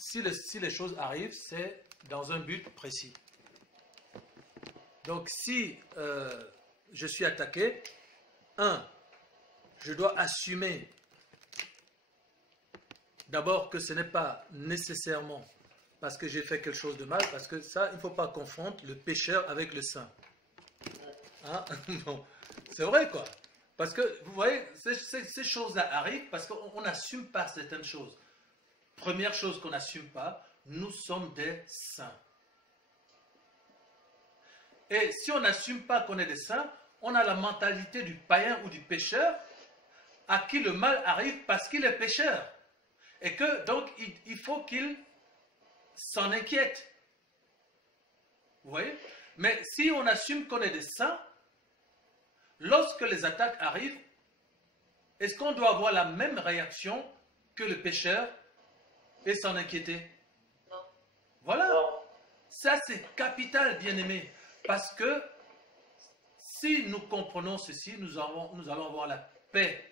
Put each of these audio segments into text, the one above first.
si les choses arrivent, c'est dans un but précis. Donc, si je suis attaqué, je dois assumer d'abord que ce n'est pas nécessairement parce que j'ai fait quelque chose de mal, parce que ça, il ne faut pas confondre le pécheur avec le saint. Hein? Bon, c'est vrai, quoi. Parce que, vous voyez, ces choses-là arrivent parce qu'on n'assume pas certaines choses. Première chose qu'on n'assume pas, nous sommes des saints. Et si on n'assume pas qu'on est des saints, on a la mentalité du païen ou du pécheur à qui le mal arrive parce qu'il est pécheur. Et que, donc, il faut qu'il s'en inquiète. Vous voyez? Mais si on assume qu'on est des saints, lorsque les attaques arrivent, est-ce qu'on doit avoir la même réaction que le pécheur et s'en inquiéter? Non. Voilà. Non. Ça, c'est capital, bien-aimé. Parce que si nous comprenons ceci, nous allons avoir la paix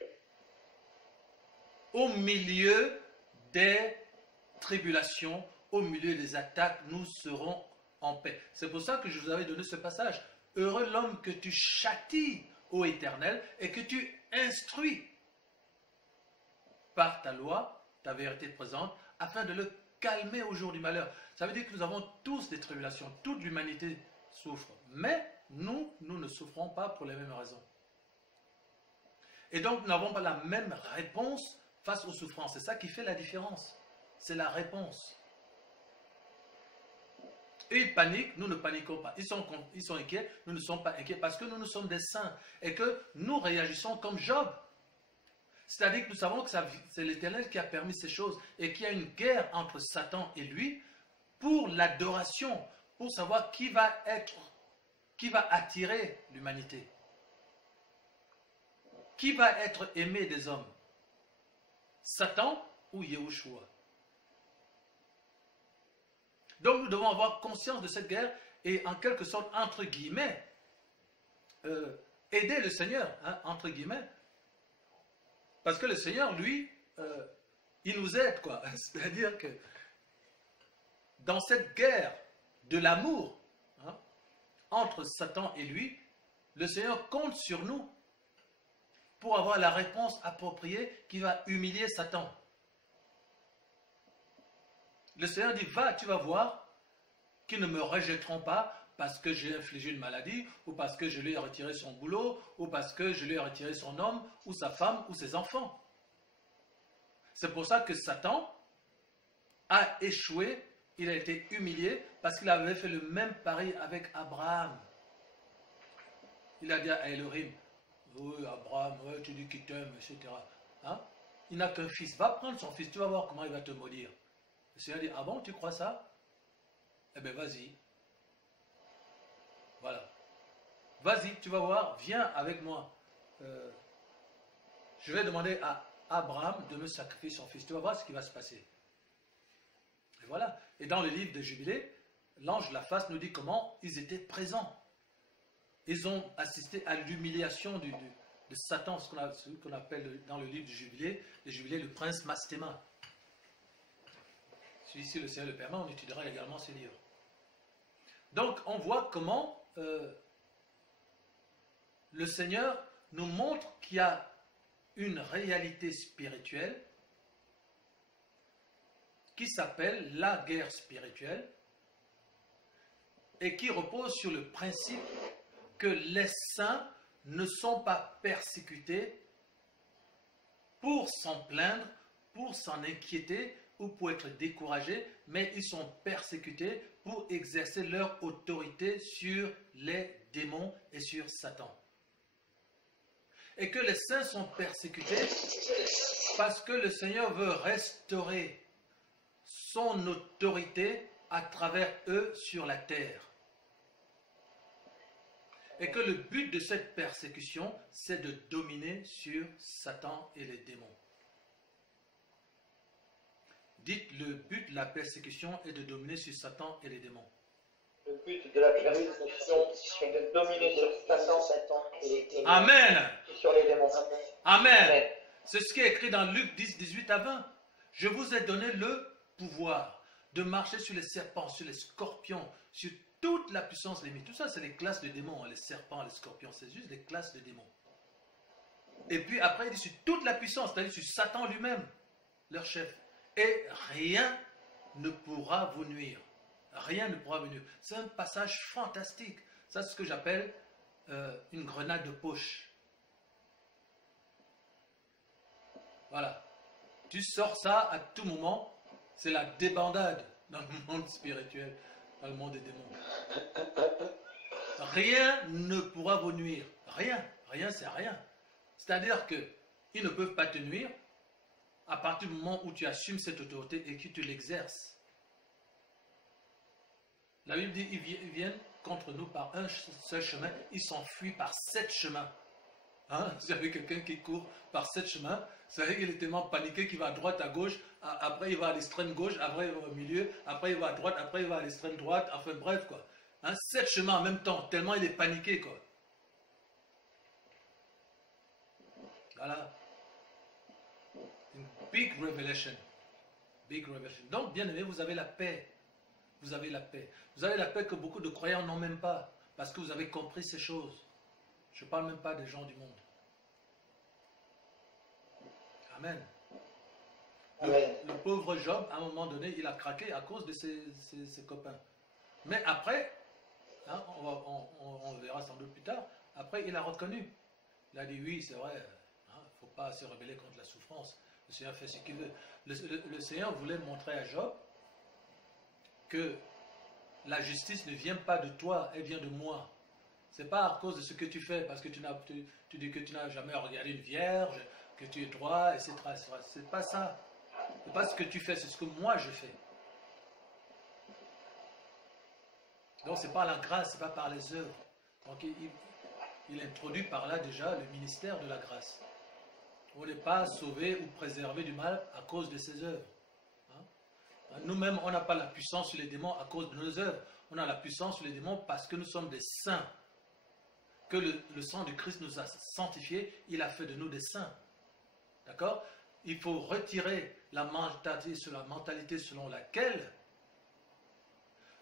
au milieu des tribulations, au milieu des attaques, nous serons en paix. C'est pour ça que je vous avais donné ce passage. Heureux l'homme que tu châties, ô Éternel, et que tu instruis par ta loi, ta vérité présente, afin de le calmer au jour du malheur. Ça veut dire que nous avons tous des tribulations, toute l'humanité souffre, mais nous ne souffrons pas pour les mêmes raisons. Et donc, nous n'avons pas la même réponse face aux souffrances. C'est ça qui fait la différence. C'est la réponse. Et ils paniquent, nous ne paniquons pas. Ils sont inquiets, nous ne sommes pas inquiets parce que nous sommes des saints et que nous réagissons comme Job. C'est-à-dire que nous savons que c'est l'Éternel qui a permis ces choses et qu'il y a une guerre entre Satan et lui pour l'adoration, pour savoir qui va attirer l'humanité. Qui va être aimé des hommes? Satan ou Yahushua? Donc nous devons avoir conscience de cette guerre et en quelque sorte, entre guillemets, aider le Seigneur, hein, entre guillemets. Parce que le Seigneur, lui, il nous aide, quoi. C'est-à-dire que dans cette guerre de l'amour, hein, entre Satan et lui, le Seigneur compte sur nous pour avoir la réponse appropriée qui va humilier Satan. Le Seigneur dit, va, tu vas voir qu'ils ne me rejetteront pas parce que j'ai infligé une maladie, ou parce que je lui ai retiré son boulot, ou parce que je lui ai retiré son homme, ou sa femme, ou ses enfants. C'est pour ça que Satan a échoué, il a été humilié, parce qu'il avait fait le même pari avec Abraham. Il a dit à Elohim, oui, Abraham, ouais, tu dis qu'il t'aime, etc. Hein? Il n'a qu'un fils, va prendre son fils, tu vas voir comment il va te maudire. Le Seigneur dit, ah bon, tu crois ça? Eh bien, vas-y. Voilà. Vas-y, tu vas voir, viens avec moi. Je vais demander à Abraham de me sacrifier son fils. Tu vas voir ce qui va se passer. Et voilà. Et dans le livre de Jubilé, l'ange de la face nous dit comment ils étaient présents. Ils ont assisté à l'humiliation de Satan, ce qu'on appelle dans le livre du Jubilé, le prince Mastéma. Si le Seigneur le permet, on étudiera également ce livre. Donc, on voit comment le Seigneur nous montre qu'il y a une réalité spirituelle qui s'appelle la guerre spirituelle et qui repose sur le principe que les saints ne sont pas persécutés pour s'en plaindre, pour s'en inquiéter ou pour être découragés, mais ils sont persécutés pour exercer leur autorité sur les démons et sur Satan. Et que les saints sont persécutés parce que le Seigneur veut restaurer son autorité à travers eux sur la terre. Et que le but de cette persécution, c'est de dominer sur Satan et les démons. Dites, le but de la persécution est de dominer sur Satan et les démons. Le but de la persécution, c'est de dominer sur Satan et les démons. Amen. Sur les démons. Amen. Amen. C'est ce qui est écrit dans Luc 10, 18 à 20. Je vous ai donné le pouvoir. de marcher sur les serpents, sur les scorpions, sur toute la puissance limite. Tout ça, c'est les classes de démons, hein, les serpents, les scorpions, c'est juste des classes de démons. Et puis après, il dit sur toute la puissance, c'est-à-dire sur Satan lui-même, leur chef. Et rien ne pourra vous nuire. Rien ne pourra vous nuire. C'est un passage fantastique. Ça, c'est ce que j'appelle une grenade de poche. Voilà. Tu sors ça à tout moment, c'est la débandade dans le monde spirituel, dans le monde des démons. Rien ne pourra vous nuire. Rien. Rien, c'est rien. C'est-à-dire qu'ils ne peuvent pas te nuire à partir du moment où tu assumes cette autorité et que tu l'exerces. La Bible dit ils viennent contre nous par un seul chemin, ils s'enfuient par 7 chemins. Hein? S'il y avait quelqu'un qui court par 7 chemins, c'est vrai qu'il est tellement paniqué qu'il va à droite, à gauche, après il va à l'extrême gauche, après il va au milieu, après il va à droite, après il va à l'extrême droite, enfin bref quoi. Hein? 7 chemins en même temps, tellement il est paniqué quoi. Voilà. Une big revelation. Big revelation. Donc, bien aimé, vous avez la paix. Vous avez la paix. Vous avez la paix que beaucoup de croyants n'ont même pas. Parce que vous avez compris ces choses. Je ne parle même pas des gens du monde. Amen. Le pauvre Job, à un moment donné, il a craqué à cause de ses copains. Mais après, hein, on verra sans doute plus tard, après il a reconnu. Il a dit oui, c'est vrai. Il ne faut pas se rebeller contre la souffrance. Le Seigneur fait ce qu'il veut. Le Seigneur voulait montrer à Job que la justice ne vient pas de toi, elle vient de moi. Ce n'est pas à cause de ce que tu fais, parce que tu dis que tu n'as jamais regardé une vierge, que tu es droit, etc. Ce n'est pas ça. Ce n'est pas ce que tu fais, c'est ce que moi je fais. Donc ce n'est pas la grâce, ce n'est pas par les œuvres. Donc il introduit par là déjà le ministère de la grâce. On n'est pas sauvé ou préservé du mal à cause de ses œuvres. Hein? Nous-mêmes, on n'a pas la puissance sur les démons à cause de nos œuvres. On a la puissance sur les démons parce que nous sommes des saints. Que le sang de Christ nous a sanctifiés, il a fait de nous des saints. D'accord? Il faut retirer la mentalité selon laquelle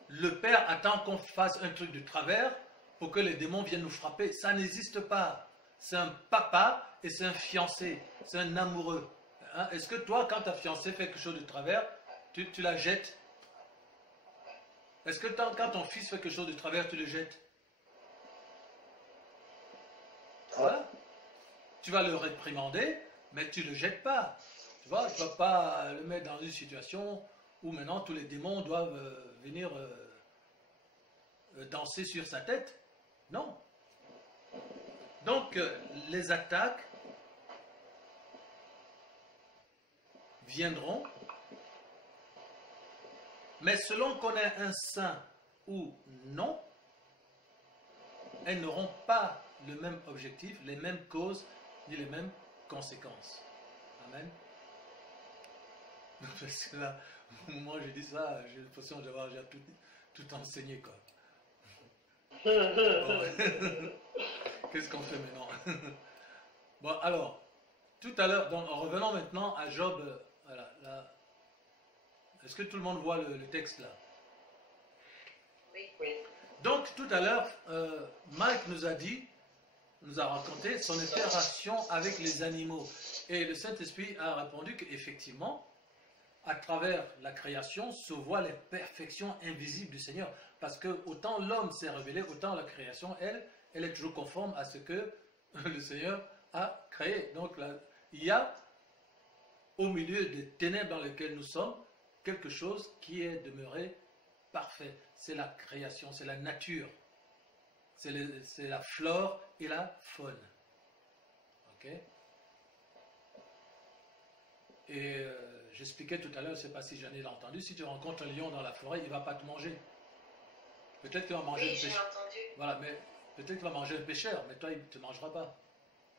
le Père attend qu'on fasse un truc de travers pour que les démons viennent nous frapper. Ça n'existe pas. C'est un papa et c'est un fiancé, c'est un amoureux. Hein? Est-ce que toi, quand ta fiancée fait quelque chose de travers, tu la jettes? Est-ce que quand ton fils fait quelque chose de travers, tu le jettes? Voilà. Tu vas le réprimander, mais tu ne le jettes pas. Tu vois, tu ne vas pas le mettre dans une situation où maintenant tous les démons doivent venir danser sur sa tête. Non. Donc, les attaques viendront, mais selon qu'on est un saint ou non, elles n'auront pas le même objectif, les mêmes causes, ni les mêmes conséquences. Amen. Parce que là, au moment où je dis ça, j'ai l'impression d'avoir déjà tout enseigné, quoi. Bon. Qu'est-ce qu'on fait maintenant? Bon, alors, tout à l'heure, en revenant maintenant à Job, voilà, là. Est-ce que tout le monde voit le texte là? Oui. Oui. Donc, tout à l'heure, Mike nous a raconté son interaction avec les animaux. Et le Saint-Esprit a répondu qu'effectivement, à travers la création, se voient les perfections invisibles du Seigneur. Parce que autant l'homme s'est révélé, autant la création, elle est toujours conforme à ce que le Seigneur a créé. Donc là, il y a, au milieu des ténèbres dans lesquelles nous sommes, quelque chose qui est demeuré parfait. C'est la création, c'est la nature. C'est la flore et la faune. Ok? Et j'expliquais tout à l'heure, je ne sais pas si j'en ai entendu, si tu rencontres un lion dans la forêt, il ne va pas te manger. Peut-être qu'il va manger un pêcheur. Voilà, mais peut-être qu'il va manger un pêcheur, mais toi, il ne te mangera pas.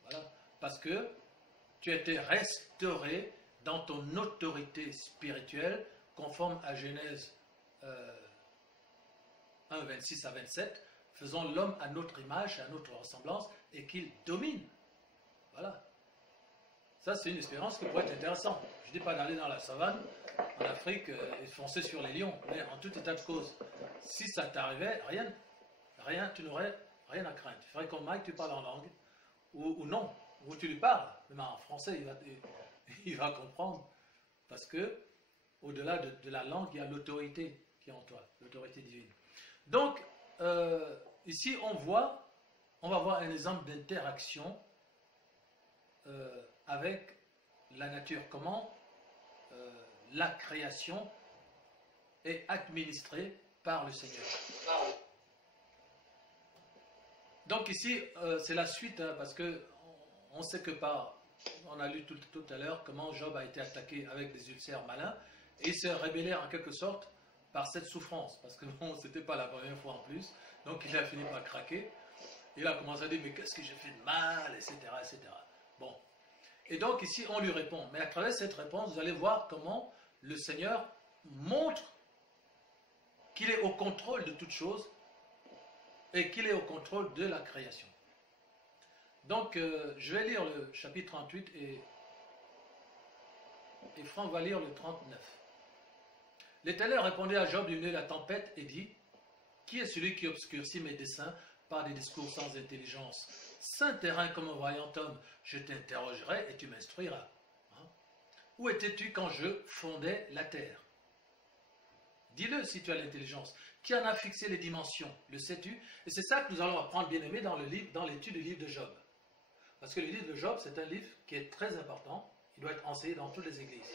Voilà. Parce que tu as été restauré dans ton autorité spirituelle, conforme à Genèse 1, 26 à 27, faisons l'homme à notre image, à notre ressemblance, et qu'il domine. Voilà. Ça, c'est une expérience qui pourrait être intéressante. Je ne dis pas d'aller dans la savane, en Afrique, et foncer sur les lions, mais en tout état de cause, si ça t'arrivait, tu n'aurais rien à craindre. Il faudrait comme Mike, tu parles en langue, ou non, ou tu lui parles, même en français, il va comprendre, parce que au-delà de la langue, il y a l'autorité qui est en toi, l'autorité divine. Donc, ici, on va voir un exemple d'interaction avec la nature. Comment la création est administrée par le Seigneur. Donc ici, c'est la suite, hein, parce que on sait que on a lu tout à l'heure comment Job a été attaqué avec des ulcères malins, et il s'est rébellé en quelque sorte par cette souffrance, parce que bon, c'était pas la première fois en plus, donc il a fini par craquer. Il a commencé à dire, mais qu'est-ce que j'ai fait de mal, etc., etc. Bon. Et donc ici, on lui répond. Mais à travers cette réponse, vous allez voir comment le Seigneur montre qu'il est au contrôle de toutes choses et qu'il est au contrôle de la création. Donc, je vais lire le chapitre 38 et Franck va lire le 39. L'Éternel répondit à Job du milieu de la tempête et dit, qui est celui qui obscurcit mes desseins par des discours sans intelligence? Saint terrain comme un vaillant homme, je t'interrogerai et tu m'instruiras. Hein? Où étais-tu quand je fondais la terre? Dis-le si tu as l'intelligence. Qui en a fixé les dimensions? Le sais-tu? Et c'est ça que nous allons apprendre, bien aimé, dans l'étude du livre de Job. Parce que le livre de Job, c'est un livre qui est très important. Il doit être enseigné dans toutes les églises.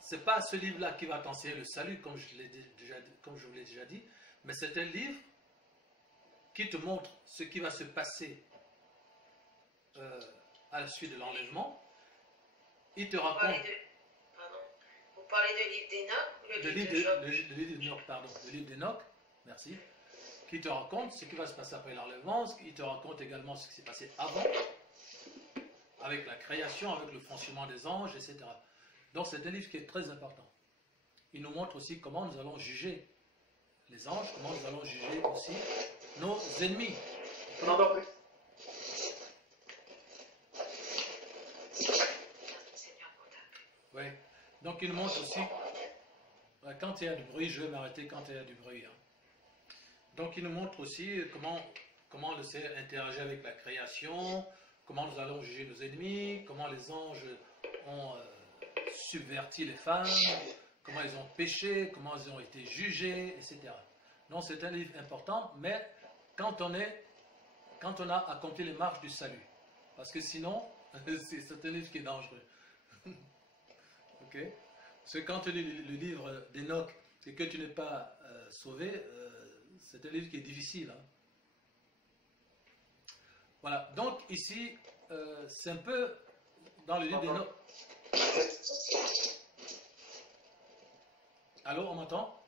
Ce n'est pas ce livre-là qui va t'enseigner le salut, comme je vous l'ai déjà dit, mais c'est un livre qui te montre ce qui va se passer à la suite de l'enlèvement. Il te raconte... Vous parlez de livre d'Enoch ou le livre de Job? Le livre d'Enoch, pardon. Le livre d'Enoch, merci. Qui te raconte ce qui va se passer après l'enlèvement. Il te raconte également ce qui s'est passé avant, avec la création, avec le fonctionnement des anges, etc. Donc c'est un livre qui est très important. Il nous montre aussi comment nous allons juger les anges, comment nous allons juger aussi nos ennemis. On n'entend plus. Oui. Donc il nous montre aussi, quand il y a du bruit, je vais m'arrêter quand il y a du bruit. Hein. Donc il nous montre aussi comment le Seigneur interagit avec la création, comment nous allons juger nos ennemis, comment les anges ont subverti les femmes, comment ils ont péché, comment ils ont été jugés, etc. Donc c'est un livre important, mais quand on a accompli les marches du salut. Parce que sinon, c'est un livre qui est dangereux. Ok? Parce que quand tu lis le livre d'Enoch et que tu n'es pas sauvé, c'est un livre qui est difficile. Hein? Voilà. Donc ici, c'est un peu dans le livre d'Enoch. Allô, on m'entend?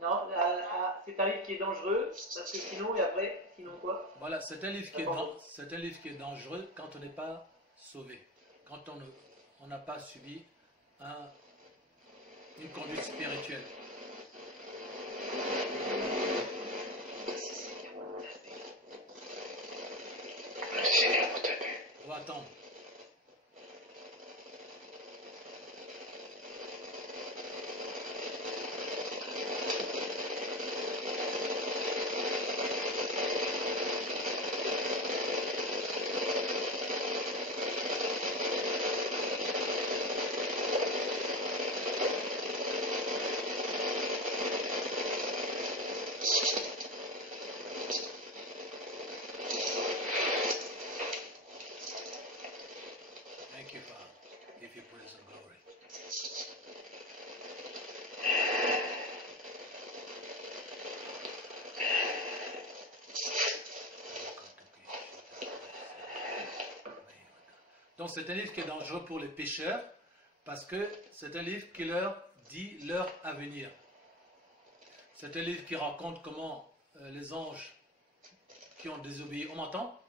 Non, c'est un livre qui est dangereux, parce que sinon, et après, sinon quoi? Voilà, c'est un livre qui est dangereux quand on n'est pas sauvé, quand on n'a pas subi une conduite spirituelle. On va attendre. Donc c'est un livre qui est dangereux pour les pécheurs parce que c'est un livre qui leur dit leur avenir. C'est un livre qui raconte comment les anges qui ont désobéi, on m'entend?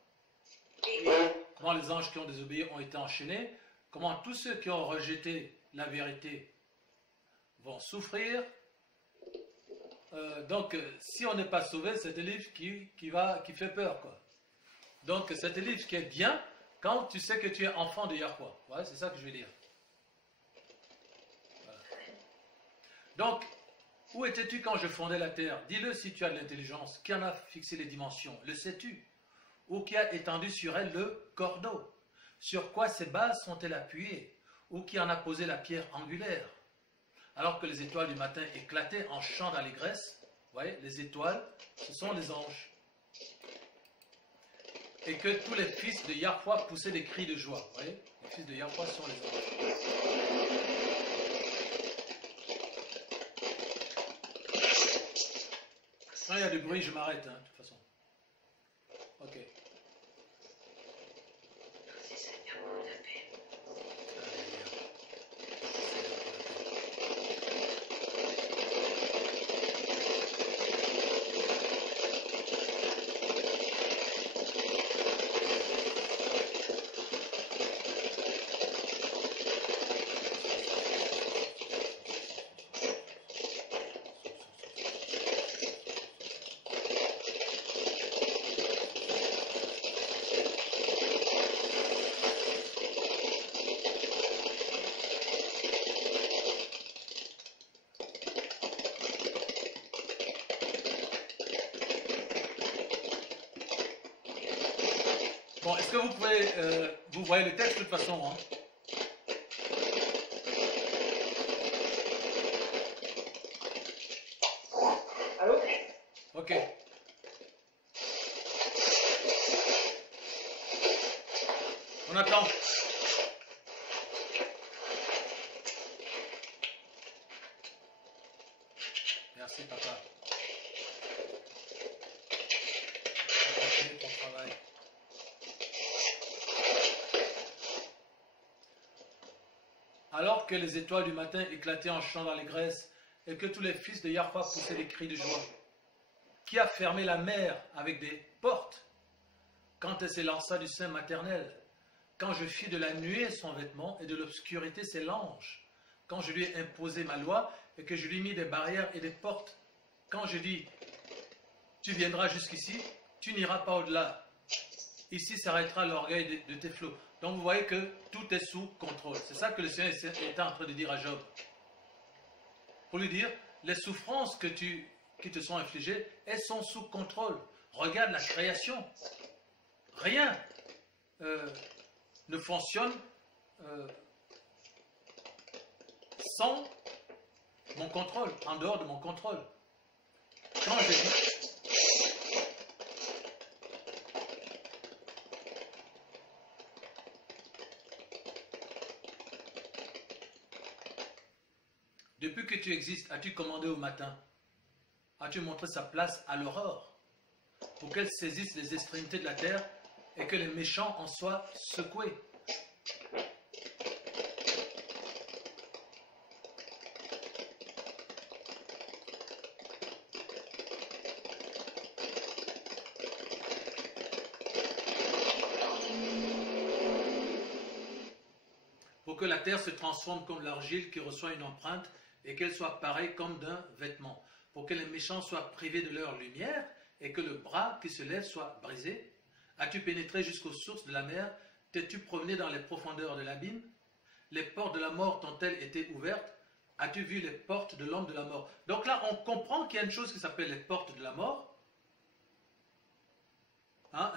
Comment les anges qui ont désobéi ont été enchaînés, comment tous ceux qui ont rejeté la vérité vont souffrir. Donc si on n'est pas sauvé, c'est un livre qui fait peur, quoi. Donc c'est un livre qui est bien Quand tu sais que tu es enfant de Yahweh. Ouais, c'est ça que je veux dire. Voilà. Donc, où étais-tu quand je fondais la terre? Dis-le si tu as de l'intelligence. Qui en a fixé les dimensions? Le sais-tu? Ou qui a étendu sur elle le cordeau? Sur quoi ces bases sont-elles appuyées? Ou qui en a posé la pierre angulaire? Alors que les étoiles du matin éclataient en chants d'allégresse, vous voyez, les étoiles, ce sont les anges. Et que tous les fils de Yahweh poussaient des cris de joie. Vous voyez, les fils de Yahweh sont les anges. Quand il y a du bruit, je m'arrête, hein, de toute façon. Ok. Merci Seigneur pour la paix. Bon, est-ce que vous pouvez... vous voyez le texte de toute façon, hein? Allô? Ok. On attend. Merci, papa. Continue ton travail. Alors que les étoiles du matin éclataient en chants d'allégresse et que tous les fils de Yahweh poussaient des cris de joie. Qui a fermé la mer avec des portes quand elle s'élança du sein maternel? Quand je fis de la nuée son vêtement et de l'obscurité ses langes? Quand je lui ai imposé ma loi et que je lui ai mis des barrières et des portes? Quand je dis, tu viendras jusqu'ici, tu n'iras pas au-delà. Ici s'arrêtera l'orgueil de tes flots. Donc vous voyez que tout est sous contrôle. C'est ça que le Seigneur est en train de dire à Job. Pour lui dire, les souffrances qui te sont infligées, elles sont sous contrôle. Regarde la création. Rien ne fonctionne sans mon contrôle, en dehors de mon contrôle. Quand j'ai dit... Depuis que tu existes, as-tu commandé au matin? As-tu montré sa place à l'aurore? Pour qu'elle saisisse les extrémités de la terre et que les méchants en soient secoués? Pour que la terre se transforme comme l'argile qui reçoit une empreinte et qu'elle soit pareille comme d'un vêtement, pour que les méchants soient privés de leur lumière et que le bras qui se lève soit brisé? As-tu pénétré jusqu'aux sources de la mer? T'es-tu promené dans les profondeurs de l'abîme? Les portes de la mort t'ont-elles été ouvertes? As-tu vu les portes de l'homme de la mort? Donc là, on comprend qu'il y a une chose qui s'appelle les portes de la mort. Hein?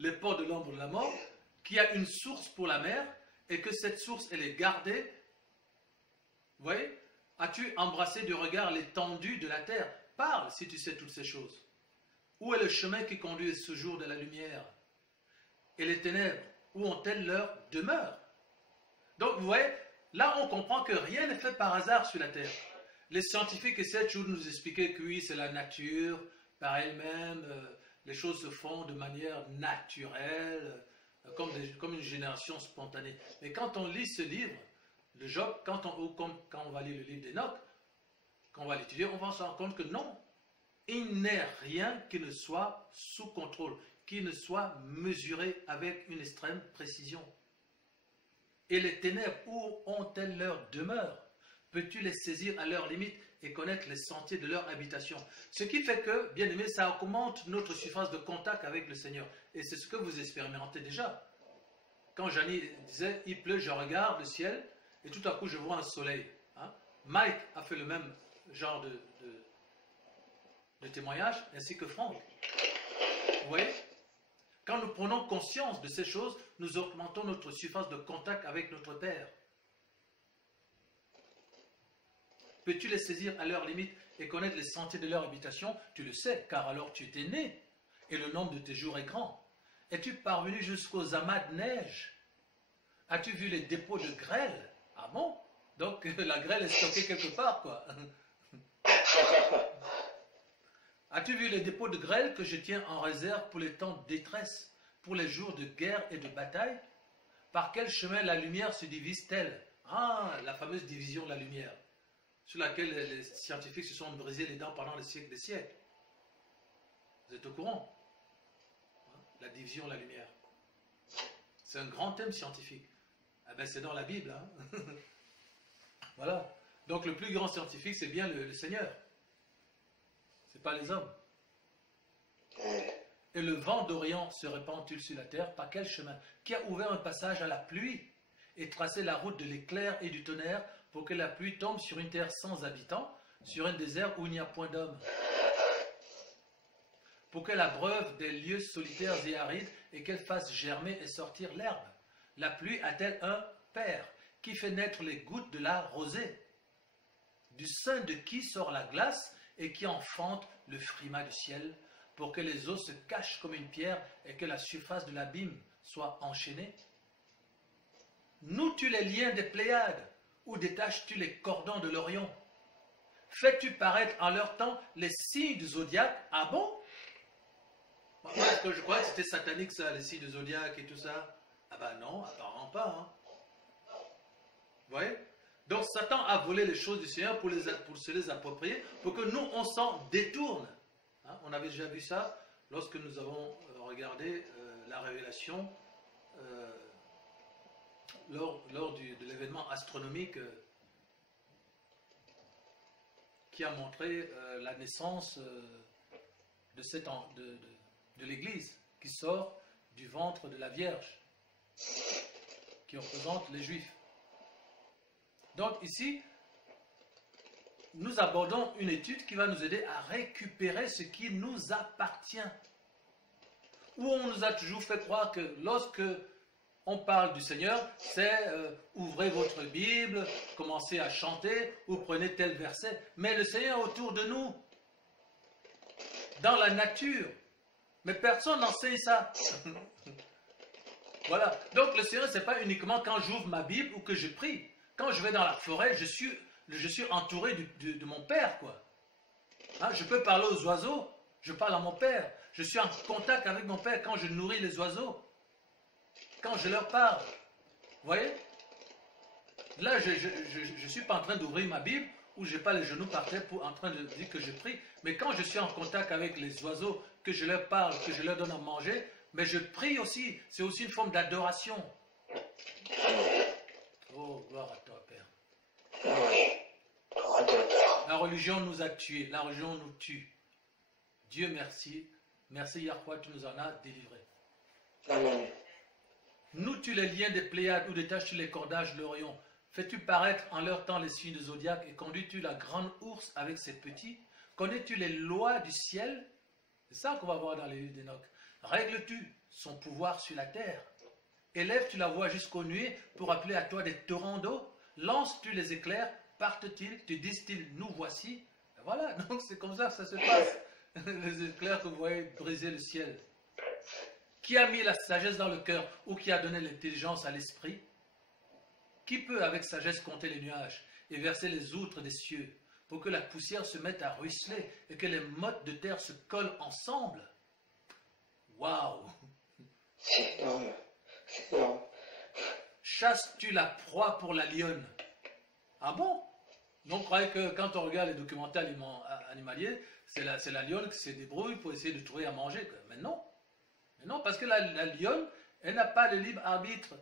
Les portes de l'ombre de la mort, qu'il y a une source pour la mer et que cette source, elle est gardée. Vous voyez? As-tu embrassé du regard l'étendue de la terre? Parle si tu sais toutes ces choses. Où est le chemin qui conduit ce jour de la lumière? Et les ténèbres, où ont-elles leur demeure? Donc vous voyez, là on comprend que rien n'est fait par hasard sur la terre. Les scientifiques essaient toujours de nous expliquer que oui, c'est la nature, par elle-même, les choses se font de manière naturelle, comme une génération spontanée. Mais quand on lit ce livre de Job, quand on va lire le livre d'Enoch, quand on va l'étudier, on va se rendre compte que non, il n'est rien qui ne soit sous contrôle, qui ne soit mesuré avec une extrême précision. Et les ténèbres, où ont-elles leur demeure? Peux-tu les saisir à leur limite et connaître les sentiers de leur habitation? Ce qui fait que, bien aimé, ça augmente notre surface de contact avec le Seigneur. Et c'est ce que vous expérimentez déjà. quand Janie disait, il pleut, je regarde le ciel, et tout à coup, je vois un soleil. Hein. Mike a fait le même genre de témoignage, ainsi que Franck. Vous voyez? Quand nous prenons conscience de ces choses, nous augmentons notre surface de contact avec notre Père. Peux-tu les saisir à leur limite et connaître les sentiers de leur habitation? Tu le sais, car alors tu étais né, et le nombre de tes jours est grand. Es-tu parvenu jusqu'aux amas de neige? As-tu vu les dépôts de grêle? Ah bon? Donc la grêle est stockée quelque part, quoi. As-tu vu les dépôts de grêle que je tiens en réserve pour les temps de détresse, pour les jours de guerre et de bataille? Par quel chemin la lumière se divise-t-elle? Ah, la fameuse division de la lumière, sur laquelle les scientifiques se sont brisés les dents pendant les siècles des siècles. Vous êtes au courant? La division de la lumière. C'est un grand thème scientifique. Ah ben c'est dans la Bible. Hein. Voilà. Donc le plus grand scientifique, c'est bien le Seigneur. C'est pas les hommes. Et le vent d'Orient se répand-il sur la terre? Par quel chemin? Qui a ouvert un passage à la pluie et tracé la route de l'éclair et du tonnerre pour que la pluie tombe sur une terre sans habitants, sur un désert où il n'y a point d'homme? Pour qu'elle abreuve des lieux solitaires et arides et qu'elle fasse germer et sortir l'herbe? La pluie a-t-elle un père qui fait naître les gouttes de la rosée? Du sein de qui sort la glace et qui enfante le frimas du ciel, pour que les eaux se cachent comme une pierre et que la surface de l'abîme soit enchaînée? Noues-tu les liens des Pléiades ou détaches-tu les cordons de l'Orion? Fais-tu paraître en leur temps les signes du zodiaque? Ah bon? Moi, je crois que c'était satanique ça, les signes du zodiaque et tout ça. Ah ben non, apparemment pas. Hein. Vous voyez? Donc Satan a volé les choses du Seigneur pour se les approprier, pour que nous, on s'en détourne. Hein? On avait déjà vu ça lorsque nous avons regardé la révélation lors de l'événement astronomique qui a montré la naissance de l'Église qui sort du ventre de la Vierge, qui représente les Juifs. Donc ici, nous abordons une étude qui va nous aider à récupérer ce qui nous appartient. Où on nous a toujours fait croire que lorsque on parle du Seigneur, c'est ouvrez votre Bible, commencez à chanter, ou prenez tel verset. Mais le Seigneur est autour de nous, dans la nature. Mais personne n'enseigne ça. Voilà. Donc le Seigneur, ce n'est pas uniquement quand j'ouvre ma Bible ou que je prie. Quand je vais dans la forêt, je suis entouré de mon Père, quoi. Hein, je peux parler aux oiseaux, je parle à mon Père. Je suis en contact avec mon Père quand je nourris les oiseaux, quand je leur parle. Vous voyez? Là, je ne suis pas en train d'ouvrir ma Bible où je n'ai pas les genoux par terre en train de dire que je prie. Mais quand je suis en contact avec les oiseaux, que je leur parle, que je leur donne à manger, mais je prie aussi. C'est aussi une forme d'adoration. Oh, gloire à toi, Père. La religion nous a tués. La religion nous tue. Dieu merci. Merci Yahweh, tu nous en as délivrés. Amen. Noues-tu les liens des Pléiades ou détaches-tu les cordages de l'Orion? Fais-tu paraître en leur temps les signes de zodiaque et conduis-tu la grande ours avec ses petits? Connais-tu les lois du ciel? C'est ça qu'on va voir dans les livres d'Enoch. Règles-tu son pouvoir sur la terre? Élèves-tu la voix jusqu'aux nuées pour appeler à toi des torrents d'eau? Lances-tu les éclairs? Partent-ils? Te disent-ils, nous voici? Et voilà, donc c'est comme ça que ça se passe. Les éclairs que vous voyez briser le ciel. Qui a mis la sagesse dans le cœur ou qui a donné l'intelligence à l'esprit? Qui peut avec sagesse compter les nuages et verser les outres des cieux pour que la poussière se mette à ruisseler et que les mottes de terre se collent ensemble? Waouh! C'est énorme. C'est énorme. Chasses-tu la proie pour la lionne? Ah bon? Donc, on croyait que quand on regarde les documentaires animaliers, c'est la lionne qui se débrouille pour essayer de trouver à manger. Mais non. Mais non, parce que la lionne, elle n'a pas de libre arbitre.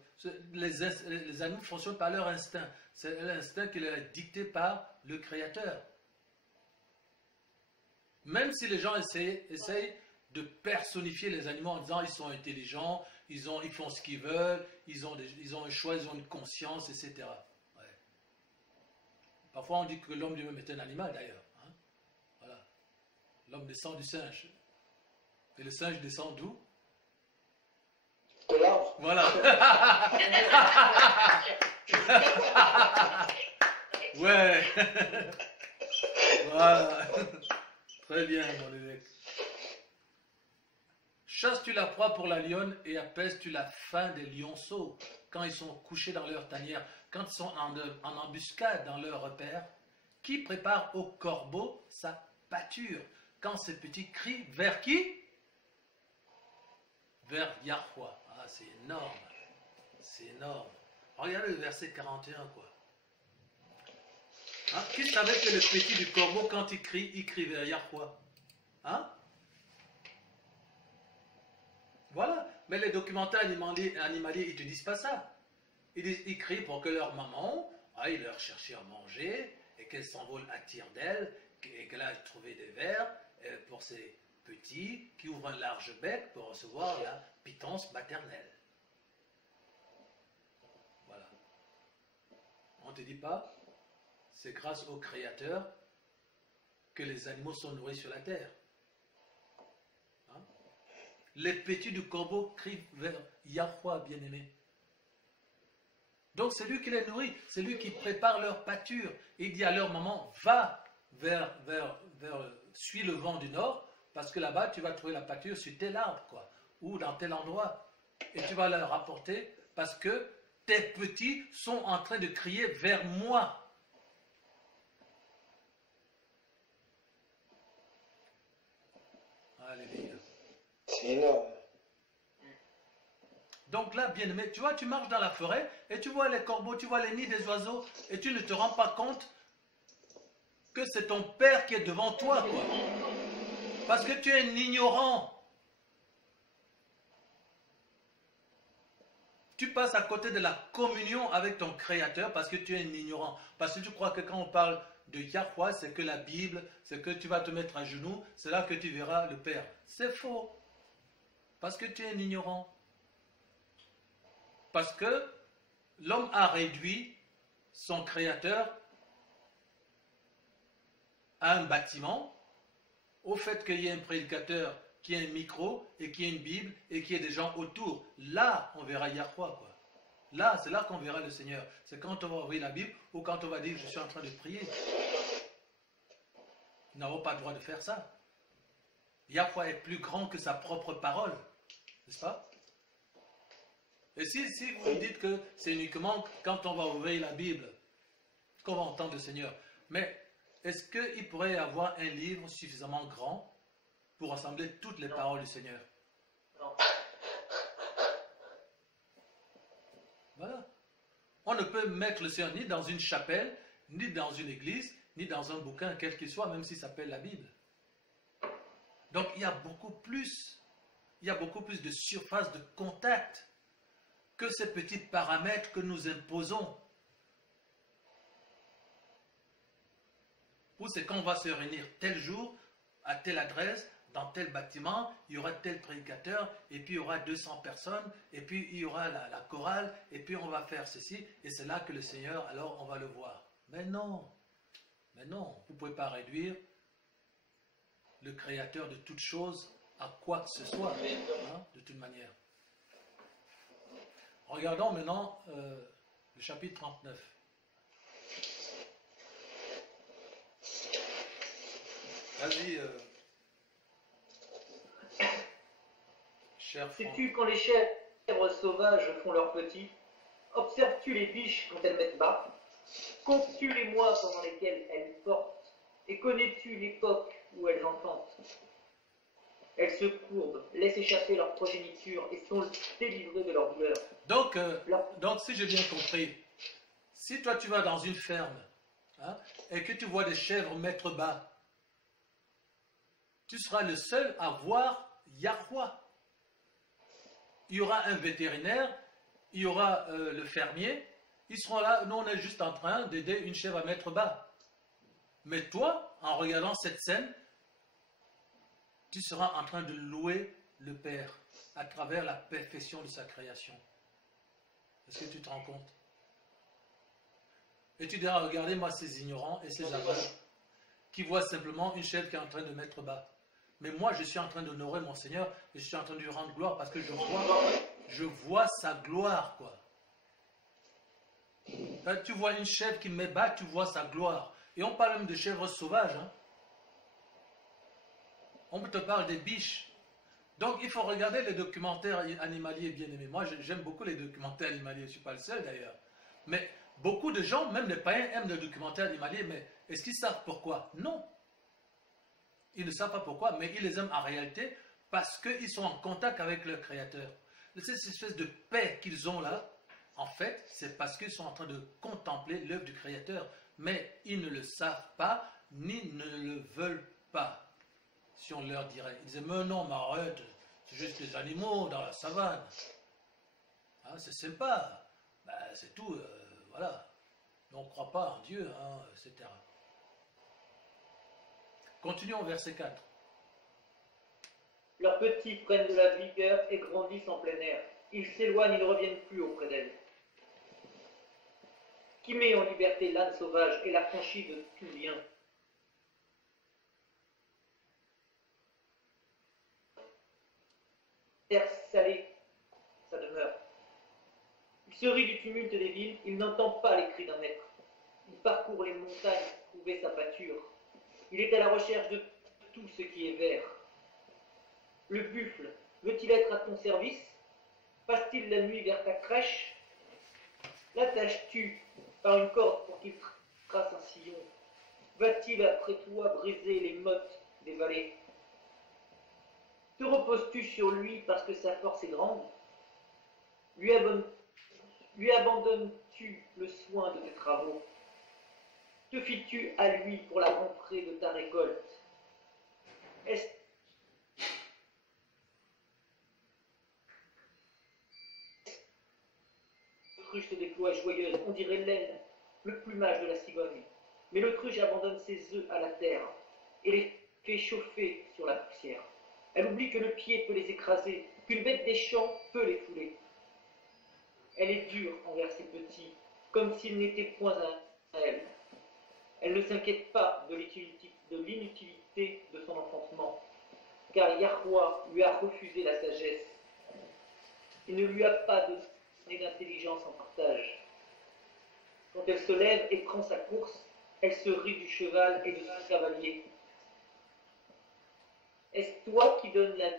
Les animaux fonctionnent par leur instinct. C'est l'instinct qui leur est dicté par le Créateur. Même si les gens essayent de personnifier les animaux en disant ils sont intelligents, ils font ce qu'ils veulent, ils ont un choix, ils ont une conscience, etc. Ouais. Parfois on dit que l'homme lui-même est un animal d'ailleurs. Hein. Voilà. L'homme descend du singe. Et le singe descend d'où? De l'arbre. Voilà. Ouais. Voilà. Très bien, mon évêque. Chasses-tu la proie pour la lionne et apaises-tu la faim des lionceaux quand ils sont couchés dans leur tanière, quand ils sont en embuscade dans leur repère? Qui prépare au corbeau sa pâture quand ses petits crient vers qui? Vers Yahweh. Ah, c'est énorme. C'est énorme. Regardez le verset 41, quoi. Hein? Qui savait que le petit du corbeau, quand il crie vers Yahweh? Hein? Voilà. Mais les documentaires animaliers, ils ne te disent pas ça. Ils crient pour que leur maman aille leur chercher à manger et qu'elle s'envole à tire d'aile et qu'elle aille trouver des vers pour ses petits qui ouvrent un large bec pour recevoir la pitance maternelle. Voilà. On ne te dit pas, c'est grâce au Créateur que les animaux sont nourris sur la terre. Hein? Les petits du corbeau crient vers Yahweh, bien-aimé. Donc c'est lui qui les nourrit, c'est lui qui prépare leur pâture. Il dit à leur maman, va suis le vent du nord, parce que là-bas tu vas trouver la pâture sur tel arbre, quoi, ou dans tel endroit. Et tu vas leur apporter, parce que tes petits sont en train de crier vers moi. Alléluia. C'est énorme. Donc là, bien aimé, tu vois, tu marches dans la forêt et tu vois les corbeaux, tu vois les nids des oiseaux et tu ne te rends pas compte que c'est ton père qui est devant toi, quoi. Parce que tu es un ignorant. Tu passes à côté de la communion avec ton Créateur parce que tu es un ignorant. Parce que tu crois que quand on parle de Yahweh, c'est que la Bible, c'est que tu vas te mettre à genoux, c'est là que tu verras le Père. C'est faux. Parce que tu es un ignorant. Parce que l'homme a réduit son Créateur à un bâtiment, au fait qu'il y ait un prédicateur, qu'il y ait un micro, et qu'il y ait une Bible, et qu'il y ait des gens autour. Là, on verra Yahweh, quoi. Là, c'est là qu'on verra le Seigneur. C'est quand on va ouvrir la Bible, ou quand on va dire, je suis en train de prier. Nous n'avons pas le droit de faire ça. Yahweh est plus grand que sa propre parole, n'est-ce pas? Et si vous me dites que c'est uniquement quand on va ouvrir la Bible qu'on va entendre le Seigneur, mais est-ce qu'il pourrait y avoir un livre suffisamment grand pour rassembler toutes les paroles du Seigneur? Non. Voilà. On ne peut mettre le Seigneur ni dans une chapelle, ni dans une église, ni dans un bouquin, quel qu'il soit, même s'il s'appelle la Bible. Donc il y a beaucoup plus de surface de contact que ces petits paramètres que nous imposons. Ou c'est qu'on va se réunir tel jour, à telle adresse, dans tel bâtiment, il y aura tel prédicateur, et puis il y aura 200 personnes, et puis il y aura la chorale, et puis on va faire ceci, et c'est là que le Seigneur, alors on va le voir. Mais non, vous ne pouvez pas réduire le Créateur de toutes choses à quoi que ce soit, hein, de toute manière. Regardons maintenant le chapitre 39. Vas-y, cher Franck. Sais-tu quand les chèvres sauvages font leurs petits? Observes-tu les biches quand elles mettent bas? Comptes-tu les mois pendant lesquels elles portent? Et connais-tu l'époque où elles enfantent? Elles se courbent, laissent échapper leur progéniture et sont délivrées de leur douleur. Donc, si j'ai bien compris, si toi tu vas dans une ferme, hein, et que tu vois des chèvres mettre bas, tu seras le seul à voir Yahweh. Il y aura un vétérinaire, il y aura le fermier, ils seront là, nous on est juste en train d'aider une chèvre à mettre bas. Mais toi, en regardant cette scène, tu seras en train de louer le Père à travers la perfection de sa création. Est-ce que tu te rends compte? Et tu diras, regardez-moi ces ignorants et ces aveugles qui voient simplement une chèvre qui est en train de mettre bas. Mais moi, je suis en train d'honorer mon Seigneur et je suis en train de lui rendre gloire parce que je vois sa gloire, quoi. Quand tu vois une chèvre qui met bas, tu vois sa gloire. Et on parle même de chèvres sauvages. Hein. On te parle des biches. Donc, il faut regarder les documentaires animaliers, bien aimés. Moi, j'aime beaucoup les documentaires animaliers. Je ne suis pas le seul, d'ailleurs. Mais beaucoup de gens, même les païens, aiment les documentaires animaliers. Mais est-ce qu'ils savent pourquoi? Non. Ils ne savent pas pourquoi, mais ils les aiment en réalité parce qu'ils sont en contact avec leur Créateur. Cette espèce de paix qu'ils ont là, en fait, c'est parce qu'ils sont en train de contempler l'œuvre du Créateur. Mais ils ne le savent pas, ni ne le veulent pas. Si on leur dirait, ils disaient, mais non, mais arrête, c'est juste des animaux dans la savane. Hein, c'est sympa, ben, c'est tout, voilà. On ne croit pas en Dieu, hein, etc. Continuons au verset 4. Leurs petits prennent de la vigueur et grandissent en plein air. Ils s'éloignent et ne reviennent plus auprès d'elle. Qui met en liberté l'âne sauvage et l'affranchit de tout lien. Terre salée, ça demeure. Il se rit du tumulte des villes, il n'entend pas les cris d'un maître. Il parcourt les montagnes pour trouver sa pâture. Il est à la recherche de tout ce qui est vert. Le buffle, veut-il être à ton service? Passe-t-il la nuit vers ta crèche? L'attaches-tu par une corde pour qu'il trace un sillon? Va-t-il après toi briser les mottes des vallées? Te reposes-tu sur lui parce que sa force est grande? Lui abandonnes-tu le soin de tes travaux? Te fies-tu à lui pour la rentrée de ta récolte? Est-ce l'autruche se déploie joyeuse, on dirait l'aile, le plumage de la cigogne. Mais l'autruche abandonne ses œufs à la terre et les fait chauffer sur la poussière. Elle oublie que le pied peut les écraser, qu'une bête des champs peut les fouler. Elle est dure envers ses petits, comme s'ils n'étaient point à elle. Elle ne s'inquiète pas de l'inutilité de son enfantement, car Yahweh lui a refusé la sagesse. Il ne lui a pas donné d'intelligence en partage. Quand elle se lève et prend sa course, elle se rit du cheval et de son cavalier. Est-ce toi qui donnes la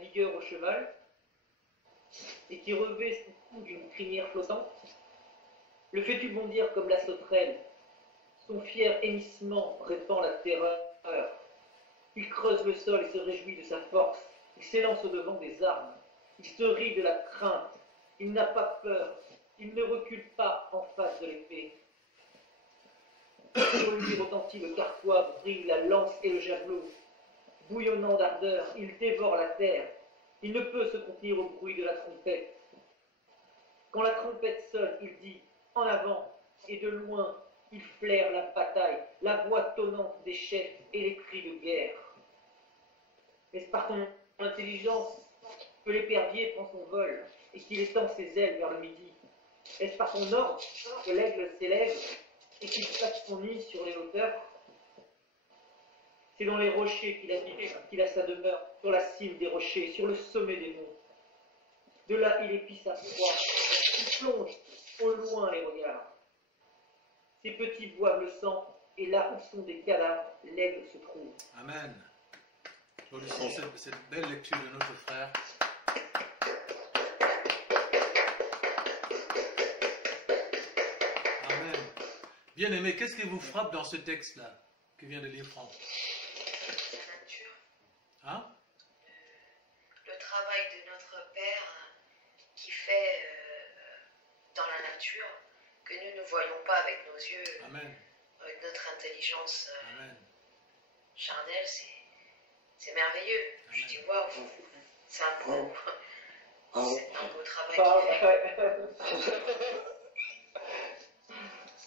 vigueur au cheval et qui revêt son cou d'une crinière flottante? Le fais-tu bondir comme la sauterelle? Son fier hennissement répand la terreur. Il creuse le sol et se réjouit de sa force. Il s'élance au-devant des armes. Il se rit de la crainte. Il n'a pas peur. Il ne recule pas en face de l'épée. Sur lui retentit le carquois, brille la lance et le javelot. Bouillonnant d'ardeur, il dévore la terre. Il ne peut se contenir au bruit de la trompette. Quand la trompette sonne, il dit « En avant !» et de loin, il flaire la bataille, la voix tonnante des chefs et les cris de guerre. Est-ce par ton intelligence que l'épervier prend son vol et qu'il étend ses ailes vers le midi? Est-ce par ton ordre que l'aigle s'élève et qu'il place son nid sur les hauteurs? C'est dans les rochers qu'il a sa demeure, sur la cime des rochers, sur le sommet des monts. De là, il épie sa proie, il plonge au loin les regards. Ses petits boivent le sang, et là où sont des cadavres, l'aigle se trouve. Amen. Applaudissons cette belle lecture de notre frère. Amen. Bien aimé, qu'est-ce qui vous frappe dans ce texte-là que vient de lire Franck? La nature. Hein? Le travail de notre Père qui fait dans la nature que nous ne voyons pas avec nos yeux, Amen. avec notre intelligence Amen. charnelle, c'est merveilleux. Amen. Je dis waouh, c'est un beau travail qu'il fait.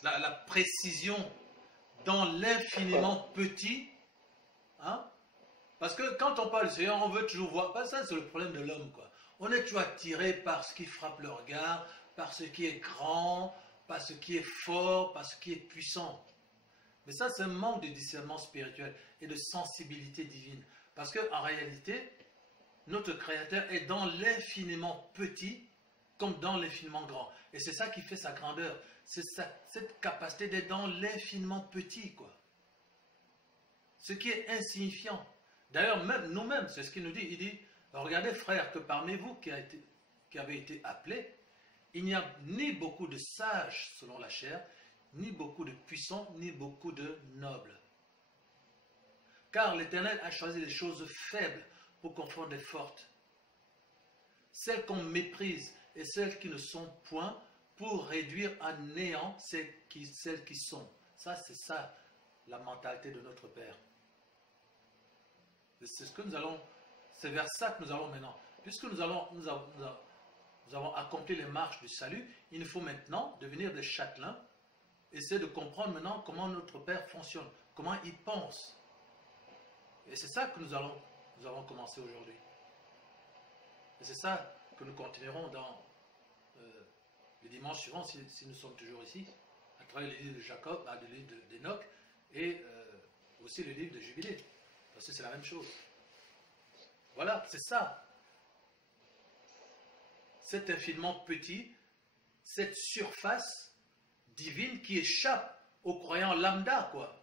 La précision dans l'infiniment petit, hein, Parce que quand on parle du Seigneur, on veut toujours voir. Pas ça, c'est le problème de l'homme, quoi. On est toujours attiré par ce qui frappe le regard, par ce qui est grand, par ce qui est fort, par ce qui est puissant. Mais ça, c'est un manque de discernement spirituel et de sensibilité divine. Parce qu'en réalité, notre Créateur est dans l'infiniment petit comme dans l'infiniment grand. Et c'est ça qui fait sa grandeur. C'est cette capacité d'être dans l'infiniment petit, quoi. Ce qui est insignifiant. D'ailleurs, même nous-mêmes, c'est ce qu'il nous dit. Il dit, regardez frères, que parmi vous qui avez été appelés, il n'y a ni beaucoup de sages selon la chair, ni beaucoup de puissants, ni beaucoup de nobles. Car l'Éternel a choisi les choses faibles pour confondre les fortes. Celles qu'on méprise et celles qui ne sont point, pour réduire à néant celles qui sont. Ça, c'est ça, la mentalité de notre Père. C'est ce que nous allons, c'est vers ça que nous allons maintenant. Puisque nous avons accompli les marches du salut, il nous faut maintenant devenir des châtelains, essayer de comprendre maintenant comment notre Père fonctionne, comment il pense. Et c'est ça que nous allons commencer aujourd'hui. Et c'est ça que nous continuerons dans les dimanches suivants, si nous sommes toujours ici, à travers le livre de Jacob, le livre d'Enoch, et aussi le livre de Jubilé. Parce que c'est la même chose. Voilà, c'est ça. Cet infiniment petit, cette surface divine qui échappe aux croyants lambda, quoi.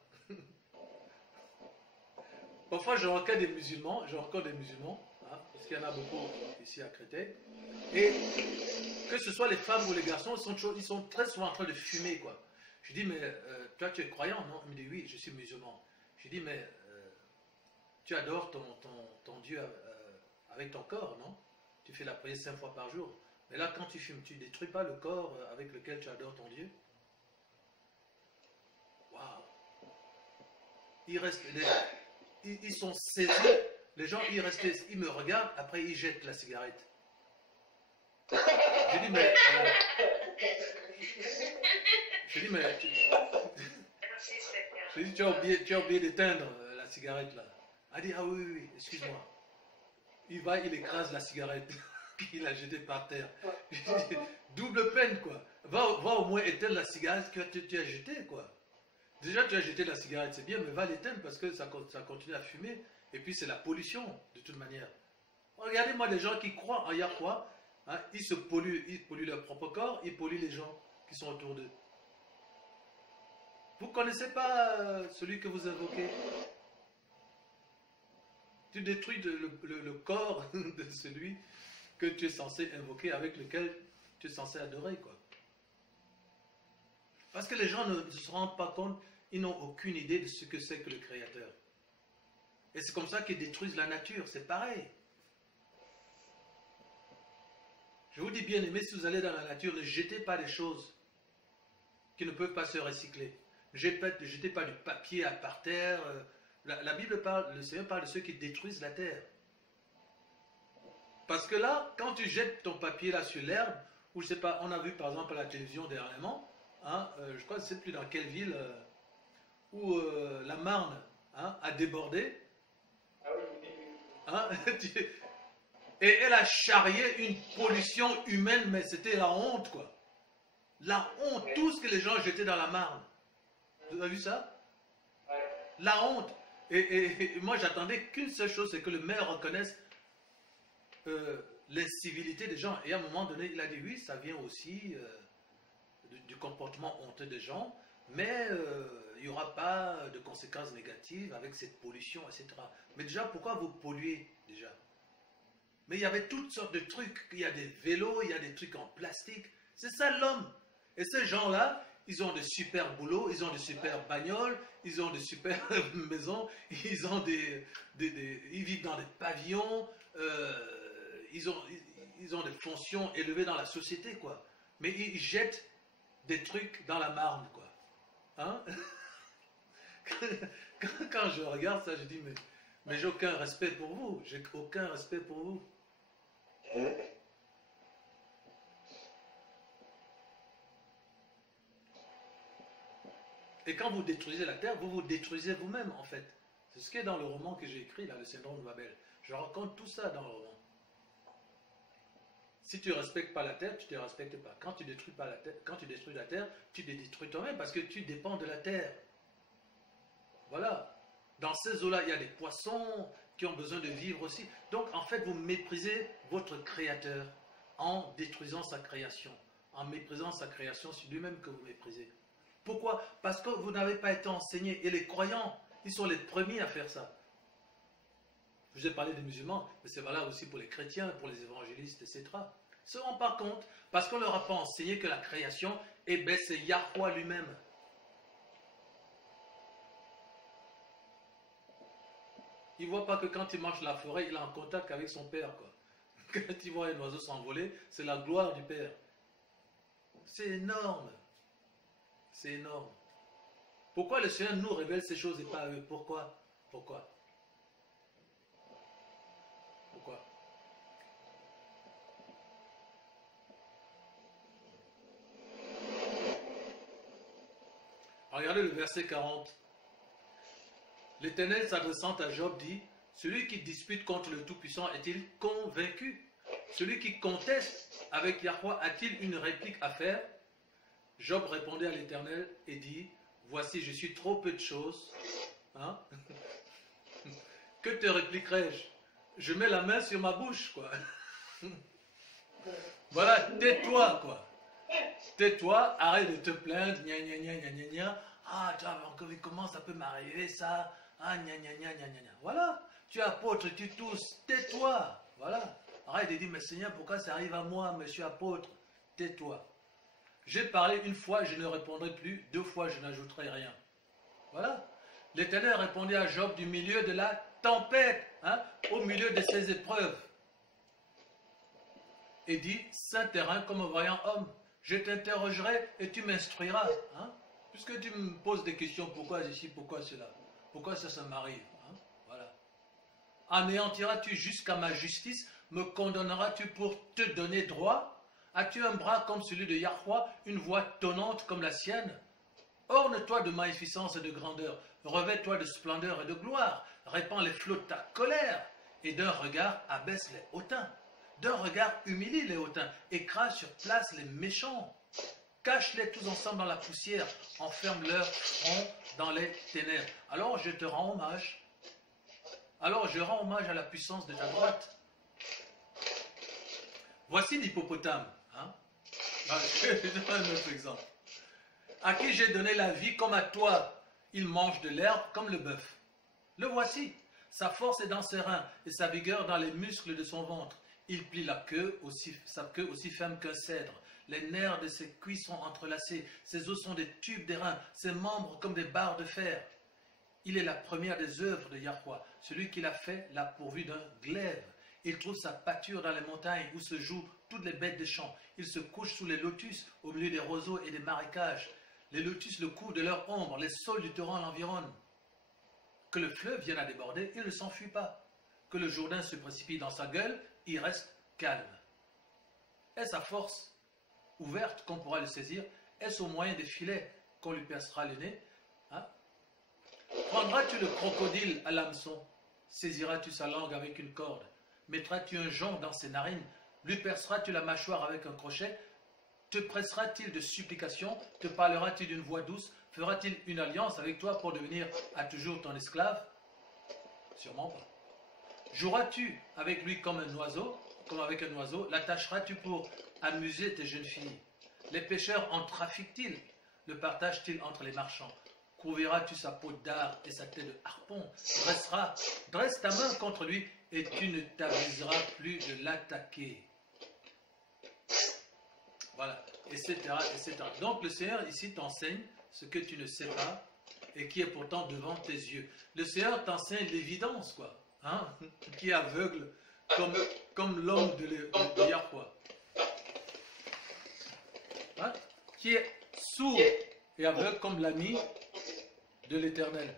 Parfois, je rencontre des musulmans, hein, parce qu'il y en a beaucoup ici à Créteil, et que ce soit les femmes ou les garçons, ils sont très souvent en train de fumer, quoi. Je dis, mais toi, tu es croyant, non? Il me dit, oui, je suis musulman. Je dis, mais tu adores ton Dieu avec ton corps, non? Tu fais la prière 5 fois par jour. Mais là, quand tu fumes, tu ne détruis pas le corps avec lequel tu adores ton Dieu? Waouh! Ils sont saisis. Les gens, ils me regardent, après ils jettent la cigarette. Je dis, mais... Je dis, tu as oublié d'éteindre la cigarette, là. Elle dit, ah oui, oui, excuse-moi. Il écrase la cigarette qu'il a jetée par terre. Double peine, quoi. Va au moins éteindre la cigarette que tu as jetée, quoi. Déjà, tu as jeté la cigarette, c'est bien, mais va l'éteindre parce que ça continue à fumer. Et puis, c'est la pollution, de toute manière. Regardez-moi les gens qui croient en Yahweh, hein, ils polluent leur propre corps, ils polluent les gens qui sont autour d'eux. Vous ne connaissez pas celui que vous invoquez? Tu détruis le corps de celui que tu es censé invoquer, avec lequel tu es censé adorer, quoi. Parce que les gens ne se rendent pas compte, ils n'ont aucune idée de ce que c'est que le Créateur. Et c'est comme ça qu'ils détruisent la nature, c'est pareil. Je vous dis bien aimé, si vous allez dans la nature, ne jetez pas des choses qui ne peuvent pas se recycler. Ne jetez pas du papier par terre. La Bible parle, le Seigneur parle de ceux qui détruisent la terre. Parce que là, quand tu jettes ton papier là sur l'herbe, ou je sais pas, on a vu par exemple à la télévision dernièrement, hein, je crois que je ne sais plus dans quelle ville, où la Marne, hein, a débordé. Ah oui, Hein, et elle a charrié une pollution humaine, mais c'était la honte, quoi. La honte, tout ce que les gens jetaient dans la Marne. Vous avez vu ça? La honte. Et moi, j'attendais qu'une seule chose, c'est que le maire reconnaisse l'incivilité des gens. Et à un moment donné, il a dit, oui, ça vient aussi du comportement honteux des gens, mais il n'y aura pas de conséquences négatives avec cette pollution, etc. Mais déjà, pourquoi vous polluez déjà? Mais il y avait toutes sortes de trucs. Il y a des vélos, il y a des trucs en plastique. C'est ça l'homme. Et ces gens-là, ils ont de super boulots, ils ont de super bagnoles, ils ont de super maisons, ils vivent dans des pavillons, ils ont des fonctions élevées dans la société, quoi. Mais ils jettent des trucs dans la Marne, quoi. Hein? Quand je regarde ça, je dis, mais j'ai aucun respect pour vous. J'ai aucun respect pour vous. Et quand vous détruisez la terre, vous vous détruisez vous-même, en fait. C'est ce qui est dans le roman que j'ai écrit, là, le syndrome de Babel. Je raconte tout ça dans le roman. Si tu ne respectes pas la terre, tu ne te respectes pas. Quand tu détruis pas la terre, quand tu détruis la terre, tu te détruis toi-même parce que tu dépends de la terre. Voilà. Dans ces eaux-là, il y a des poissons qui ont besoin de vivre aussi. Donc, en fait, vous méprisez votre créateur en détruisant sa création. En méprisant sa création, c'est lui-même que vous méprisez. Pourquoi? Parce que vous n'avez pas été enseigné. Et les croyants, ils sont les premiers à faire ça. Je vous ai parlé des musulmans, mais c'est valable aussi pour les chrétiens, pour les évangélistes, etc. Ils ne se rendent pas compte parce qu'on ne leur a pas enseigné que la création, eh bien, c'est Yahweh lui-même. Il ne voit pas que quand il marche dans la forêt, il est en contact avec son père, quoi. Quand il voit un oiseau s'envoler, c'est la gloire du père. C'est énorme. C'est énorme. Pourquoi le Seigneur nous révèle ces choses et pas eux? Pourquoi? Pourquoi? Pourquoi? Regardez le verset 40. L'Éternel s'adressant à Job dit, celui qui dispute contre le Tout-Puissant est-il convaincu? Celui qui conteste avec Yahweh a-t-il une réplique à faire? Job répondait à l'Éternel et dit, voici, je suis trop peu de choses. Hein? Que te répliquerai-je? Je mets la main sur ma bouche, quoi. Voilà, tais-toi, quoi. Tais-toi, arrête de te plaindre, gna gna gna gna gna gna. Ah, tu vois, comment ça peut m'arriver, ça? Ah, gna gna gna gna gna gna. Voilà, tu es apôtre, tu tousses, tais-toi. Voilà. Arrête de dire, mais Seigneur, pourquoi ça arrive à moi, monsieur apôtre? Tais-toi. J'ai parlé une fois, je ne répondrai plus. 2 fois, je n'ajouterai rien. Voilà. L'Éternel répondit à Job du milieu de la tempête, hein, au milieu de ses épreuves. Et dit, saint terrain comme un vaillant homme, je t'interrogerai et tu m'instruiras. Hein, puisque tu me poses des questions, pourquoi ici, pourquoi cela? Pourquoi ça m'arrive? Hein, voilà. Anéantiras-tu jusqu'à ma justice? Me condamneras-tu pour te donner droit? As-tu un bras comme celui de Yahweh, une voix tonnante comme la sienne? Orne-toi de magnificence et de grandeur, revêt-toi de splendeur et de gloire, répands les flots de ta colère, et d'un regard abaisse les hautains, d'un regard humilie les hautains, écrase sur place les méchants, cache-les tous ensemble dans la poussière, enferme leur front dans les ténèbres. Alors je te rends hommage, alors je rends hommage à la puissance de ta droite. Voici l'hippopotame. Hein? Je vais donner un autre exemple. À qui j'ai donné la vie comme à toi, il mange de l'herbe comme le bœuf. Le voici, sa force est dans ses reins et sa vigueur dans les muscles de son ventre. Il plie sa queue aussi ferme qu'un cèdre. Les nerfs de ses cuisses sont entrelacés, ses os sont des tubes d'airain, ses membres comme des barres de fer. Il est la première des œuvres de Yahweh, celui qui l'a fait l'a pourvu d'un glaive. Il trouve sa pâture dans les montagnes où se jouent toutes les bêtes des champs. Il se couche sous les lotus, au milieu des roseaux et des marécages. Les lotus le couvrent de leur ombre, les saules du torrent l'environnent. Que le fleuve vienne à déborder, il ne s'enfuit pas. Que le Jourdain se précipite dans sa gueule, il reste calme. Est-ce à force ouverte qu'on pourra le saisir? Est-ce au moyen des filets qu'on lui percera le nez? Hein? Prendras-tu le crocodile à l'hameçon? Saisiras-tu sa langue avec une corde? Mettras-tu un jonc dans ses narines? Lui perceras-tu la mâchoire avec un crochet? Te pressera-t-il de supplications? Te parlera-t-il d'une voix douce? Fera-t-il une alliance avec toi pour devenir à toujours ton esclave? Sûrement pas. Joueras-tu avec lui comme un oiseau? Comme avec un oiseau? L'attacheras-tu pour amuser tes jeunes filles? Les pêcheurs en trafiquent-ils? Le partagent-ils entre les marchands? Couvriras-tu sa peau d'art et sa tête de harpon? Dresse ta main contre lui et tu ne t'aviseras plus de l'attaquer. Voilà, etc., etc. Donc le Seigneur ici t'enseigne ce que tu ne sais pas et qui est pourtant devant tes yeux. Le Seigneur t'enseigne l'évidence, quoi, hein, qui est aveugle comme l'homme de Yahweh, hein, qui est sourd et aveugle comme l'ami de l'Éternel.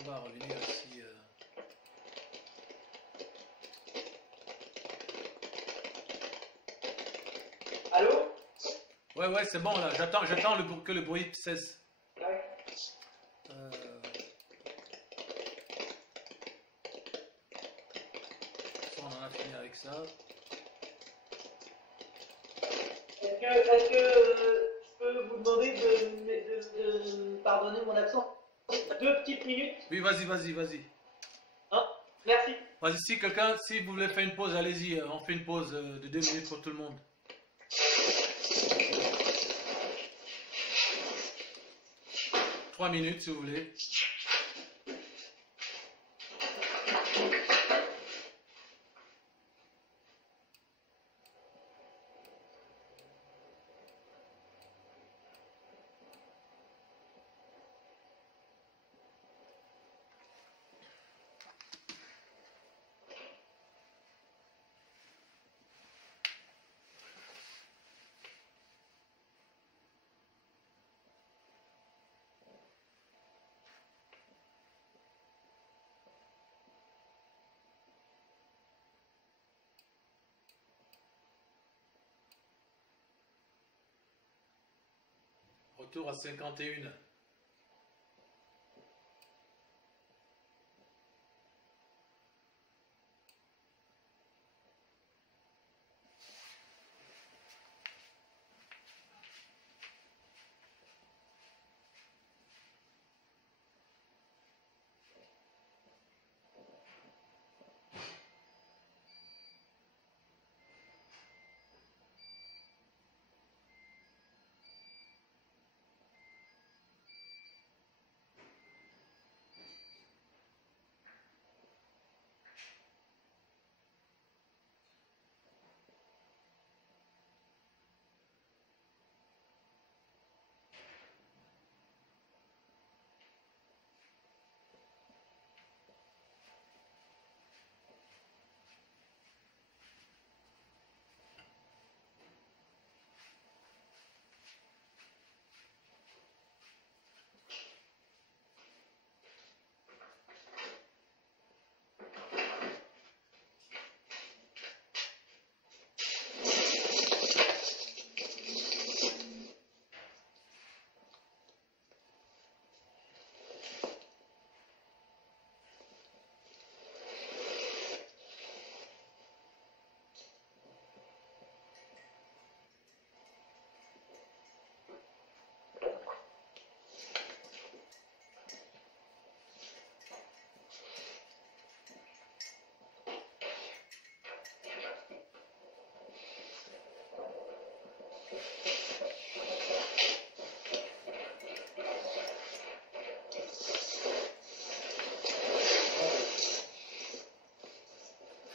On va revenir ici. Allô? Ouais, c'est bon là. J'attends que le bruit cesse. Ouais. On en a fini avec ça. Est-ce que je peux vous demander de pardonner mon absence 2 petites minutes? Oui, vas-y. Hein? Merci. Vas-y, si vous voulez faire une pause, allez-y. On fait une pause de 2 minutes pour tout le monde. Trois minutes si vous voulez. Retour à 51.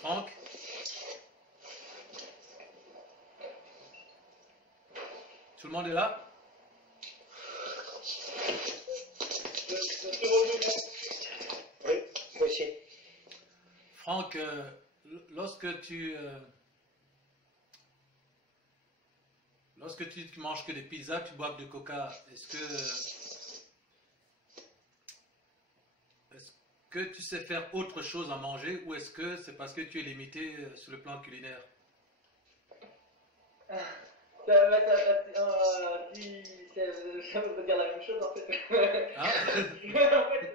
Franck? Tout le monde est là? Oui, moi aussi. Franck, lorsque tu manges que des pizzas, tu bois que du coca, est-ce que tu sais faire autre chose à manger ou est-ce que c'est parce que tu es limité sur le plan culinaire? Ça veut dire la même chose en fait. Hein? En fait,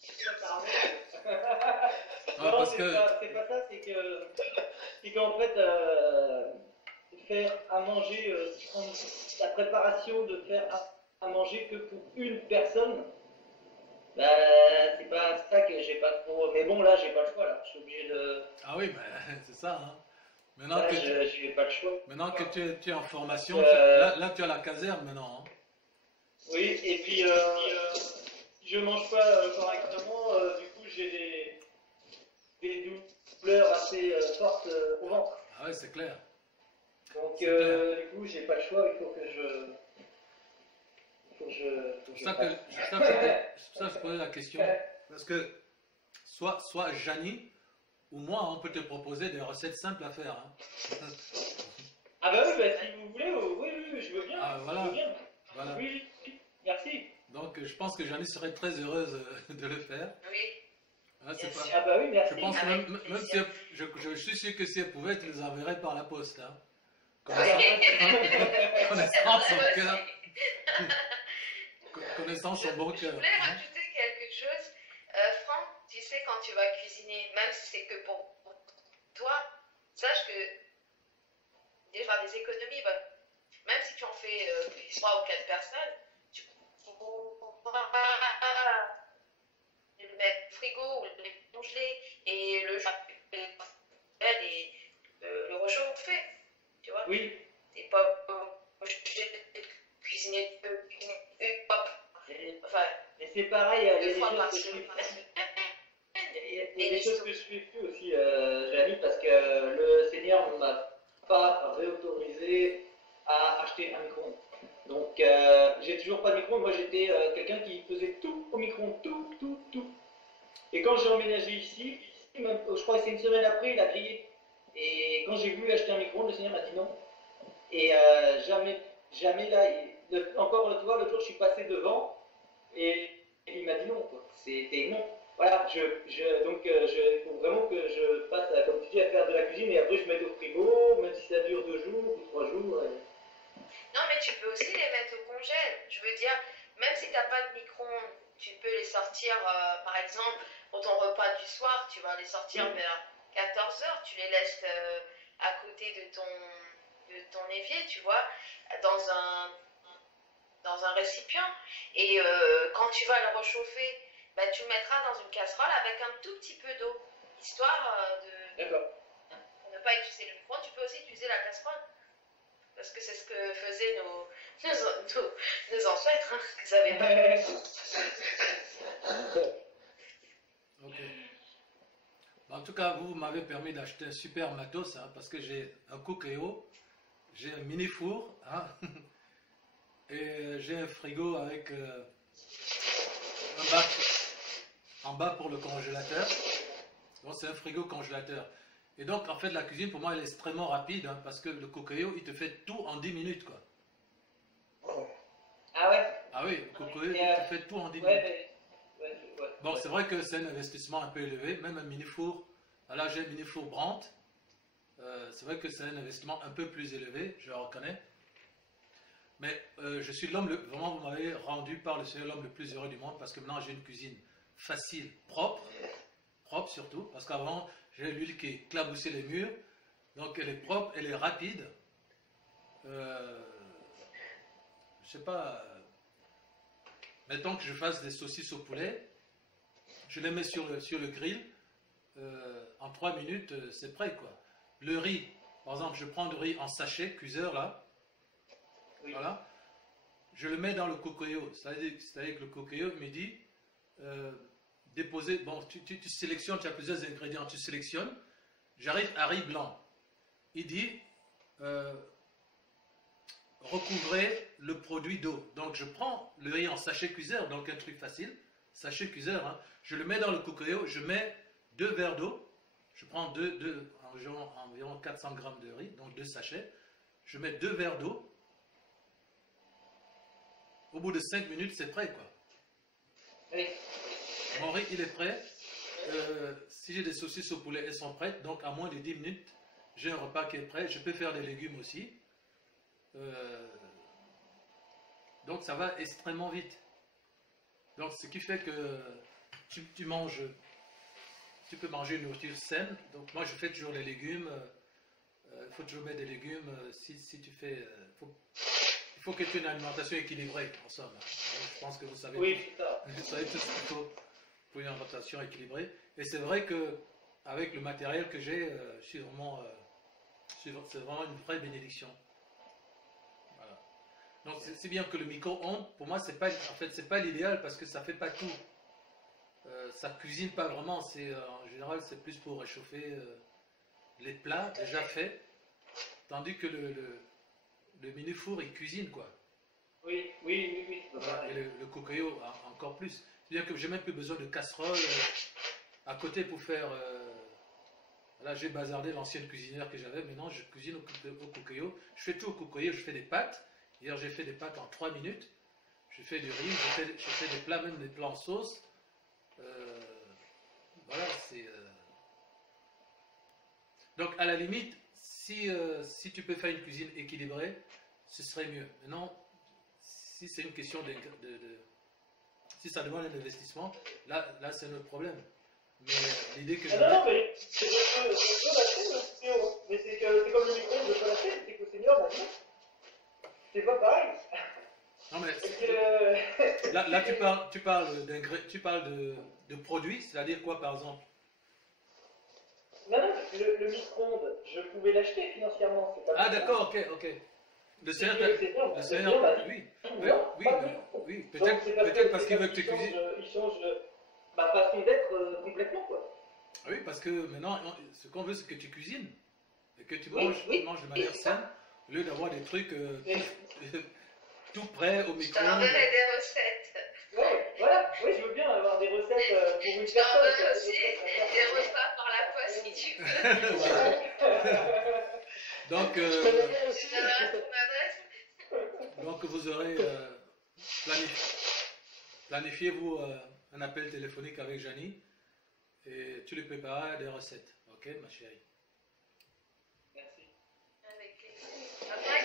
je sais pas Non, non, parce c'est que... pas ça, c'est qu'en fait, faire à manger, la préparation de faire à manger que pour une personne, bah, c'est pas ça que j'ai pas trop. Mais bon, là, j'ai pas le choix, là. Je suis obligé de. Ah oui, mais c'est ça. Hein. Maintenant Là, que j'ai pas le choix. maintenant que tu es en formation, Euh, là tu as la caserne maintenant. Hein. Oui, et puis, si je mange pas correctement, du coup, j'ai des douleurs assez fortes au ventre. Ah ouais, c'est clair. Donc, C'est clair. du coup, j'ai pas le choix, il faut que je. C'est pour ça que je posais la question. Parce que soit Jani ou moi, on peut te proposer des recettes simples à faire. Hein. Ah bah oui, bah, si vous voulez, oui, je veux bien. Ah, voilà. Je veux bien. Voilà. Oui, merci. Donc je pense que Janice serait très heureuse de le faire. Oui, Hein, c'est bien pas- sûr. Ah bah oui, merci. Je pense que Avec même si plaisir. je suis sûr que si elle pouvait, tu les enverrais par la poste. Hein. Ah, Connaissant son Ouais, cœur, connaissant son bon Je cœur. voulais Hein. rajouter quelque chose. Franck, tu sais, quand tu vas cuisiner, même si c'est que pour toi, sache que déjà des économies, bah, même si tu en fais 3 ou 4 personnes, tu pourras le mettre au frigo ou le congeler et le réchauffer. Tu vois? Oui, T'es pas obligé de cuisiner une fois, enfin, et c'est pareil, il y a 2 des fois choses par que je semaine. fais. Il y a des choses que je fais plus aussi, Jérémy, parce que le Seigneur ne m'a pas réautorisé à acheter un micro-ondes. Donc, j'ai toujours pas de micro-ondes. Moi, j'étais quelqu'un qui faisait tout au micro-ondes, tout. Et quand j'ai emménagé ici, même, je crois que c'est une semaine après, il a grillé. Et quand j'ai voulu acheter un micro-ondes, le Seigneur m'a dit non. Et jamais là, encore tu vois, l'autre jour, je suis passé devant et il m'a dit non, quoi. C'était non. Voilà, donc il faut vraiment que je passe, comme tu dis, à faire de la cuisine et après je mette au frigo, même si ça dure 2 jours ou 3 jours. Non, mais tu peux aussi les mettre au congèle. Je veux dire, même si tu n'as pas de micro-ondes, tu peux les sortir, par exemple, pour ton repas du soir, tu vas les sortir vers 14 heures. Tu les laisses à côté de ton évier, tu vois, dans un récipient. Et quand tu vas le réchauffer, bah, tu le mettras dans une casserole avec un tout petit peu d'eau, histoire D'accord. de ne pas utiliser le micro-ondes. Tu peux aussi utiliser la casserole. Parce que c'est ce que faisaient nos ancêtres, hein, qu'ils avaient pas. Ok. En tout cas, vous m'avez permis d'acheter un super matos, hein, parce que j'ai un cookéo, j'ai un mini four, hein, et j'ai un frigo avec un bac en bas pour le congélateur. Donc c'est un frigo congélateur. Et donc en fait la cuisine pour moi elle est extrêmement rapide, hein, parce que le cookéo il te fait tout en 10 minutes quoi. Ah ouais. Ah oui, le cookéo il te fait tout en 10 Ouais, minutes. Bon, c'est vrai que c'est un investissement un peu élevé, même un mini-four. Là, j'ai un mini-four Brandt. C'est vrai que c'est un investissement un peu plus élevé, je le reconnais. Mais je suis vraiment, vous m'avez rendu par le Seigneur l'homme le plus heureux du monde parce que maintenant j'ai une cuisine facile, propre surtout, parce qu'avant j'ai l'huile qui éclaboussait les murs, donc elle est propre, elle est rapide. Je sais pas, mettons que je fasse des saucisses au poulet, je les mets sur le grill, en 3 minutes, c'est prêt quoi. Le riz, par exemple, je prends du riz en sachet, cuiseur là, Oui. voilà, je le mets dans le cookéo, c'est-à-dire que le cookéo me dit, déposer, bon, tu sélectionnes, tu as plusieurs ingrédients, tu sélectionnes, j'arrive à riz blanc, il dit, recouvrez le produit d'eau. Donc je prends le riz en sachet cuiseur, donc un truc facile, sachet cuiseur, hein. Je le mets dans le cookéo, je mets 2 verres d'eau, je prends environ 400 grammes de riz, donc 2 sachets, je mets 2 verres d'eau, au bout de 5 minutes c'est prêt quoi. Oui. Mon riz il est prêt, si j'ai des saucisses au poulet elles sont prêtes, donc à moins de 10 minutes j'ai un repas qui est prêt, je peux faire des légumes aussi. Donc ça va extrêmement vite. Donc ce qui fait que tu peux manger une nourriture saine. Donc moi je fais toujours les légumes. Il faut toujours mettre des légumes. Si tu fais, il faut que tu aies une alimentation équilibrée en somme. Donc, je pense que vous savez. Oui, c'est ça. Vous savez tout ce qu'il faut pour une alimentation équilibrée. Et c'est vrai que avec le matériel que j'ai, c'est vraiment une vraie bénédiction. Donc c'est bien que le micro-ondes, pour moi, c'est pas l'idéal parce que ça fait pas tout. Ça cuisine pas vraiment. En général, c'est plus pour réchauffer les plats déjà faits, tandis que le mini-four, il cuisine quoi. Oui. Voilà, et le cookéo encore plus. C'est bien que j'ai même plus besoin de casserole à côté pour faire. Là, j'ai bazardé l'ancienne cuisinière que j'avais. Maintenant, je cuisine au cookéo. Je fais tout au cookéo. Je fais des pâtes. Hier, j'ai fait des pâtes en 3 minutes. je fais du riz, je fais des plats, même des plats en sauce. Voilà, c'est... Donc, à la limite, si tu peux faire une cuisine équilibrée, ce serait mieux. Maintenant, si c'est une question si ça demande un investissement, là c'est notre problème. Mais l'idée que Ah non, non, mais je peux l'acheter le CEO. Mais c'est comme le micro, je peux l'acheter, c'est qu'au Seigneur, bah non. C'est pas pareil. Non, mais Que... là tu parles de produits, c'est-à-dire quoi par exemple? Non, non, le micro-ondes, je pouvais l'acheter financièrement. C'est pas Ah d'accord, ok. Le Seigneur, oui, oui, peut-être parce qu'il veut que tu cuisines. Il change ma façon d'être complètement, quoi. Oui, parce que maintenant, ce qu'on veut, c'est que tu cuisines et que tu Oui, manges, oui. tu manges de manière saine, au lieu d'avoir des trucs tout prêts au Je micro-ondes. t'enverrai des recettes. Ouais, voilà. Oui, je veux bien avoir des recettes pour une Je personne. t'enverrai aussi des repas par la poste si tu veux. Voilà. Donc, Je t'enverrai ton adresse. donc vous aurez planifiez-vous un appel téléphonique avec Janie et tu lui prépares des recettes. Ok, ma chérie? Merci. Avec plaisir. Après,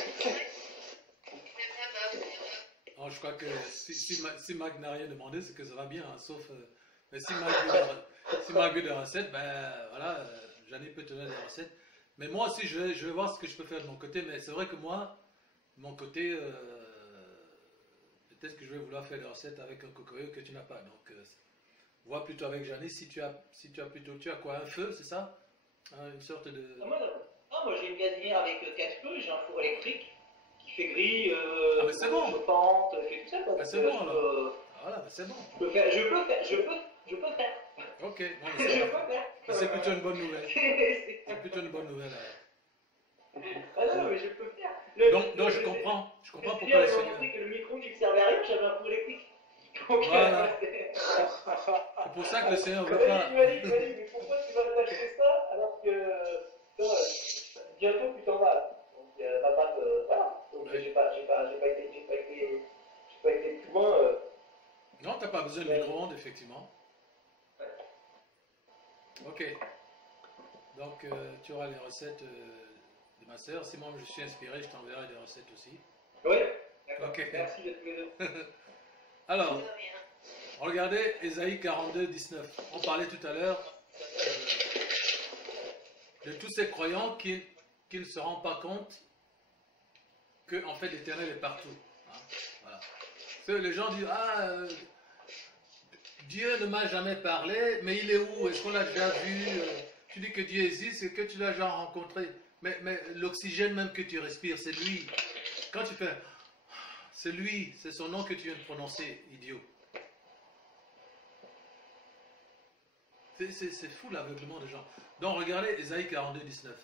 Oh, je crois que si Marc n'a rien demandé, c'est que ça va bien, hein, sauf... mais si Marc veut des recettes, ben voilà, Janie peut te donner des recettes. Mais moi aussi, je vais voir ce que je peux faire de mon côté, mais c'est vrai que moi, de mon côté, peut-être que je vais vouloir faire des recettes avec un cocoyo que tu n'as pas. Donc, vois plutôt avec Janie si tu as plutôt... Tu as quoi, un feu, c'est ça? Une sorte de... Moi j'ai une gazinière avec 4 feux, j'ai un four électrique qui fait gris, Ah, mais c'est bon. chauffante, fait tout ça, quoi. Ah, c'est bon, alors. Voilà, ben c'est bon. Je peux faire. Ok, bon, Je peux faire. c'est plutôt une bonne nouvelle. C'est- C'est plutôt une bonne nouvelle. Alors. Ah non, mais je peux faire. Donc je comprends pourquoi le Seigneur. Seigneur... Montré que le micro ne servait à rien, j'avais un four électrique. Donc, Voilà. C'est pour ça que le Seigneur ne veut il pas... m'a dit, mais pourquoi tu vas t'acheter ça alors que bientôt tu t'en vas là. Donc voilà. Donc j'ai pas été plus loin. Non, tu n'as pas besoin de micro-ondes, effectivement. Ok. Donc tu auras les recettes de ma sœur. Si moi je suis inspiré, je t'enverrai des recettes aussi. Oui, d'accord. Ok. Merci d'être les deux. Alors, de rien. regardez Ésaïe 42, 19. On parlait tout à l'heure de tous ces croyants qui ne se rendent pas compte que en fait l'Éternel est partout. Hein, voilà. Parce que les gens disent Dieu ne m'a jamais parlé, mais il est où? Est-ce qu'on l'a déjà vu? Tu dis que Dieu existe et que tu l'as déjà rencontré. Mais l'oxygène même que tu respires, c'est lui. Quand tu fais, c'est lui, c'est son nom que tu viens de prononcer, idiot. C'est fou l'aveuglement des gens. Donc regardez Ésaïe 42, 19.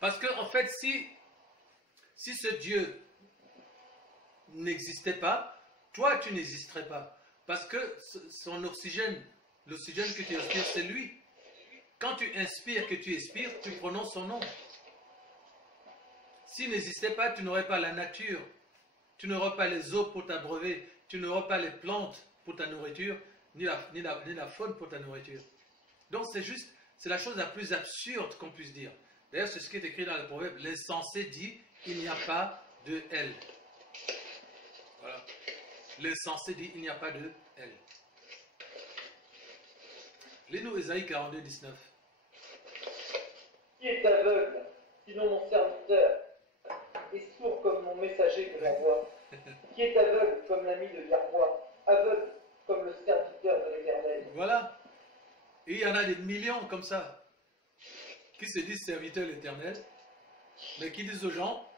Parce que en fait, si ce Dieu n'existait pas, toi tu n'existerais pas. Parce que son oxygène, l'oxygène que tu respires, c'est lui. Quand tu inspires, que tu expires, tu prononces son nom. S'il n'existait pas, tu n'aurais pas la nature, tu n'aurais pas les eaux pour t'abreuver, tu n'aurais pas les plantes pour ta nourriture, ni la faune pour ta nourriture. Donc c'est la chose la plus absurde qu'on puisse dire. D'ailleurs, c'est ce qui est écrit dans le proverbe. L'insensé dit, il n'y a pas de elle. Voilà. L'insensé dit, il n'y a pas de elle. Lis-nous Ésaïe 42, 19. Qui est aveugle, sinon mon serviteur, et sourd comme mon messager que j'envoie? Qui est aveugle comme l'ami de Yahweh, aveugle comme le serviteur de l'Éternel? Voilà. Et il y en a des millions comme ça, qui se disent serviteurs de l'Éternel, mais qui disent aux gens,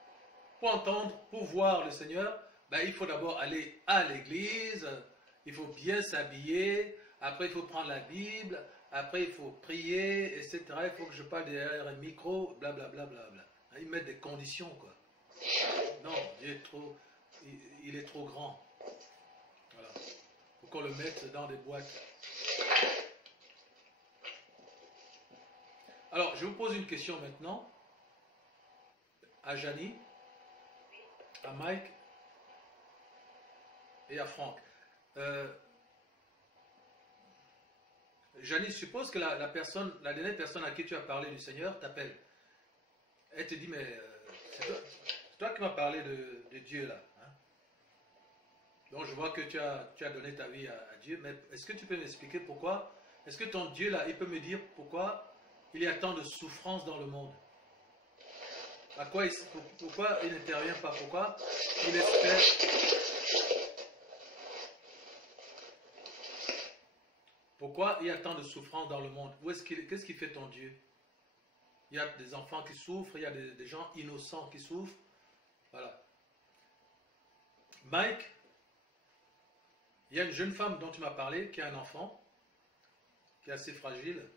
pour entendre, pour voir le Seigneur, ben, il faut d'abord aller à l'église, il faut bien s'habiller, après il faut prendre la Bible, après il faut prier, etc. Il faut que je parle derrière un micro, blablabla. Bla, bla, bla. Ils mettent des conditions, quoi. Non, Dieu est trop, il est trop grand. Voilà. Il faut qu'on le mette dans des boîtes. Alors, je vous pose une question maintenant. à Janie, à Mike et à Franck. Janie, suppose que la dernière personne à qui tu as parlé du Seigneur t'appelle. Elle te dit, mais c'est toi qui m'as parlé de Dieu là. Hein? Donc je vois que tu as donné ta vie à Dieu, mais est-ce que tu peux m'expliquer pourquoi? Est-ce que ton Dieu là, il peut me dire pourquoi il y a tant de souffrance dans le monde? Pourquoi il n'intervient pas? Pourquoi il espère? Pourquoi il y a tant de souffrance dans le monde? Qu'est-ce qui fait ton Dieu? Il y a des enfants qui souffrent, il y a des gens innocents qui souffrent. Voilà. Mike, il y a une jeune femme dont tu m'as parlé, qui a un enfant, qui est assez fragile.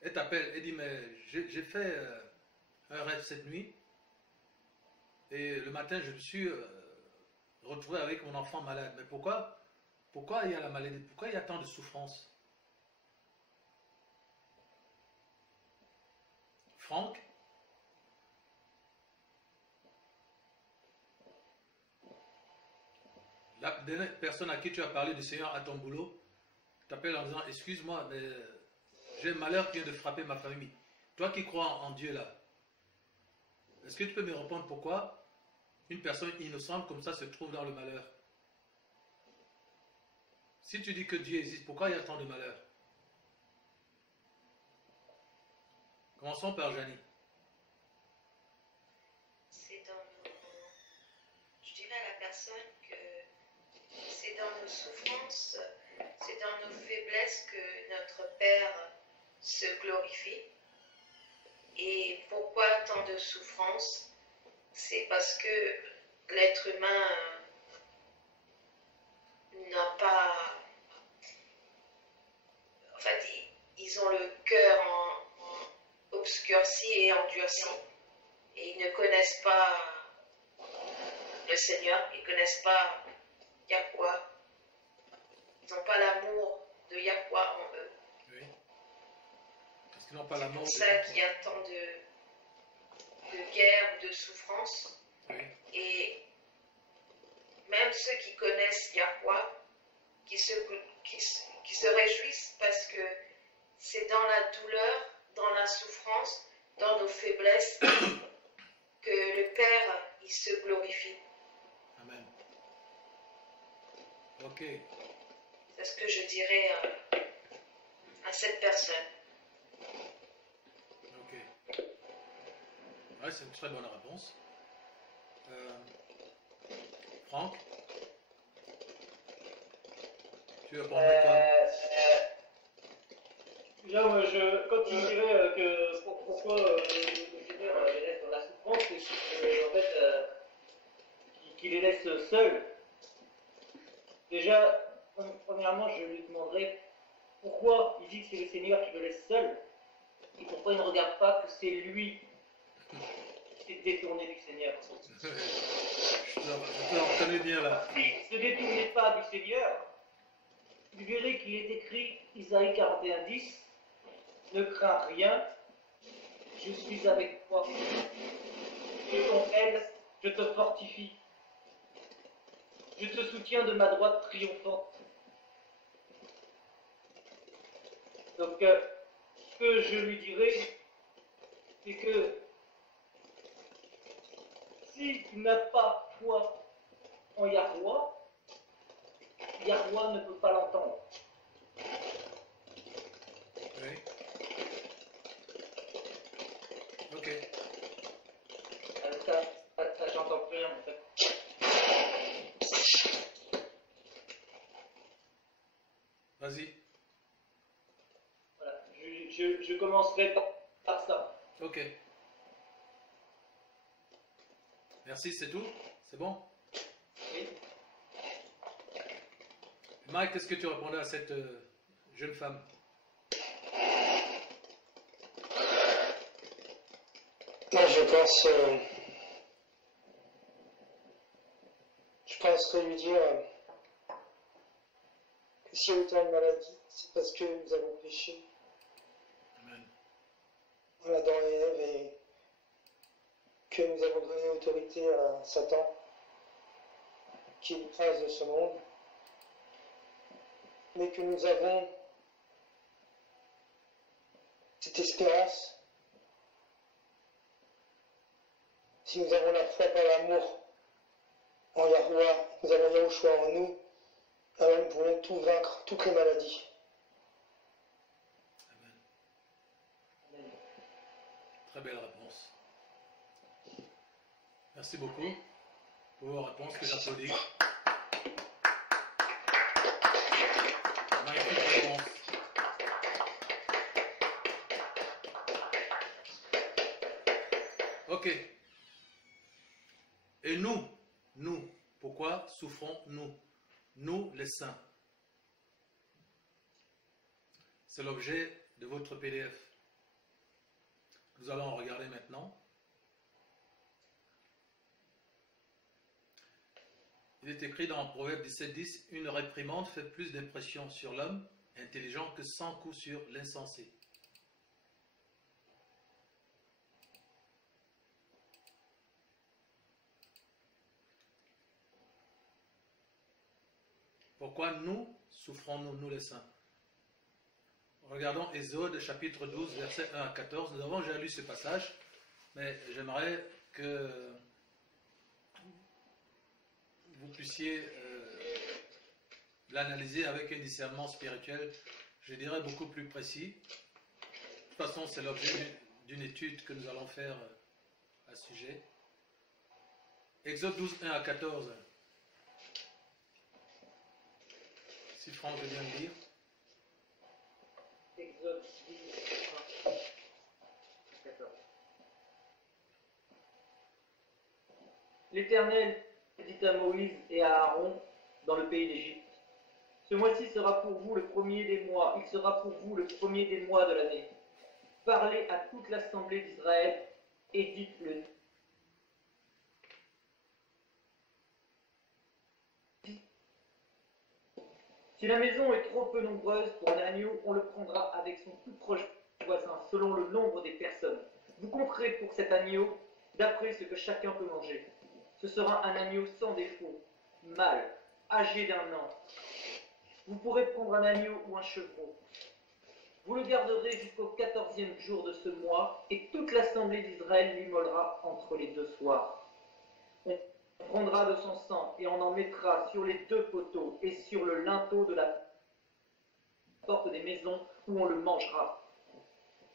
Elle t'appelle, elle dit, mais j'ai fait un rêve cette nuit, et le matin, je me suis retrouvé avec mon enfant malade. Mais pourquoi il y a la maladie? Pourquoi il y a tant de souffrance? Franck? La dernière personne à qui tu as parlé du Seigneur à ton boulot t'appelle en disant, excuse-moi, mais j'ai un malheur qui vient de frapper ma famille. Toi qui crois en Dieu là, est-ce que tu peux me répondre pourquoi une personne innocente comme ça se trouve dans le malheur? Si tu dis que Dieu existe, pourquoi il y a tant de malheur? Commençons par Janie. Je dirais à la personne que c'est dans nos souffrances, c'est dans nos faiblesses que notre Père se glorifie. Et pourquoi tant de souffrances? C'est parce que l'être humain n'a pas... En fait, ils ont le cœur obscurci et endurci. Et ils ne connaissent pas le Seigneur, ils ne connaissent pas Yahweh. Ils n'ont pas l'amour de Yahweh en eux. Oui. Parce qu'ils n'ont pas l'amour. C'est pour ça qu'il y a tant de guerre, de souffrance. Oui. Et même ceux qui connaissent Yahweh, qui se réjouissent parce que c'est dans la douleur, dans la souffrance, dans nos faiblesses que le Père, il se glorifie. Amen. Ok. C'est ce que je dirais à cette personne. Ok. Ouais, c'est une très bonne réponse. Franck, tu veux prendre quoi? Là, moi, quand il dirait que pourquoi le Seigneur les laisse dans la souffrance, c'est en fait qu'il les laisse seuls. Déjà, premièrement, je lui demanderais pourquoi il dit que c'est le Seigneur qui le laisse seul, et pourquoi il ne regarde pas que c'est lui qui s'est détourné du Seigneur. Je te reconnais bien là. S'il ne se détournait pas du Seigneur, vous verrez qu'il est écrit, Isaïe 41:10, ne crains rien, je suis avec toi. De ton aile, je te fortifie. Je te soutiens de ma droite triomphante. Donc, ce que je lui dirais, c'est que si tu n'as pas foi en Yahweh, Yahweh ne peut pas l'entendre. Oui. Ok. Ça, j'entends plus rien en fait. Vas-y. Voilà. Je commencerai par ça. Ok. Merci, c'est tout? C'est bon? Oui. Mike, qu'est-ce que tu répondais à cette jeune femme? Moi, je penserais lui dire que s'il y a autant de maladies, c'est parce que nous avons péché. Amen. Voilà, dans les rêves, et que nous avons donné autorité à Satan, qui est le prince de ce monde, mais que nous avons cette espérance, si nous avons la foi par l'amour en Yahweh, nous avons Yahushua en nous, alors nous pouvons tout vaincre, toutes les maladies. Amen. Très belle réponse. Merci beaucoup pour vos réponses que j'applaudis. Magnifique réponse. Ok. Et nous, pourquoi souffrons-nous? Nous, les saints. C'est l'objet de votre PDF. Nous allons en regarder maintenant. Il est écrit dans Proverbe 17:10, une réprimande fait plus d'impression sur l'homme intelligent que 100 coups sur l'insensé. Pourquoi nous souffrons-nous, nous les saints? Regardons Exode chapitre 12, versets 1 à 14. Nous avons déjà lu ce passage, mais j'aimerais que vous puissiez l'analyser avec un discernement spirituel, je dirais beaucoup plus précis. De toute façon, c'est l'objet d'une étude que nous allons faire à ce sujet. Exode 12, 1 à 14. Si Franck veut bien le lire. Exode 12, 1 à 14. L'Éternel dit à Moïse et à Aaron dans le pays d'Égypte, ce mois-ci sera pour vous le premier des mois, il sera pour vous le premier des mois de l'année. Parlez à toute l'assemblée d'Israël et dites-le. Si la maison est trop peu nombreuse pour un agneau, on le prendra avec son plus proche voisin, selon le nombre des personnes. Vous compterez pour cet agneau d'après ce que chacun peut manger. Ce sera un agneau sans défaut, mâle, âgé d'1 an. Vous pourrez prendre un agneau ou un chevreau. Vous le garderez jusqu'au 14e jour de ce mois, et toute l'assemblée d'Israël l'immolera entre les 2 soirs. On prendra de son sang et on en mettra sur les 2 poteaux et sur le linteau de la porte des maisons où on le mangera.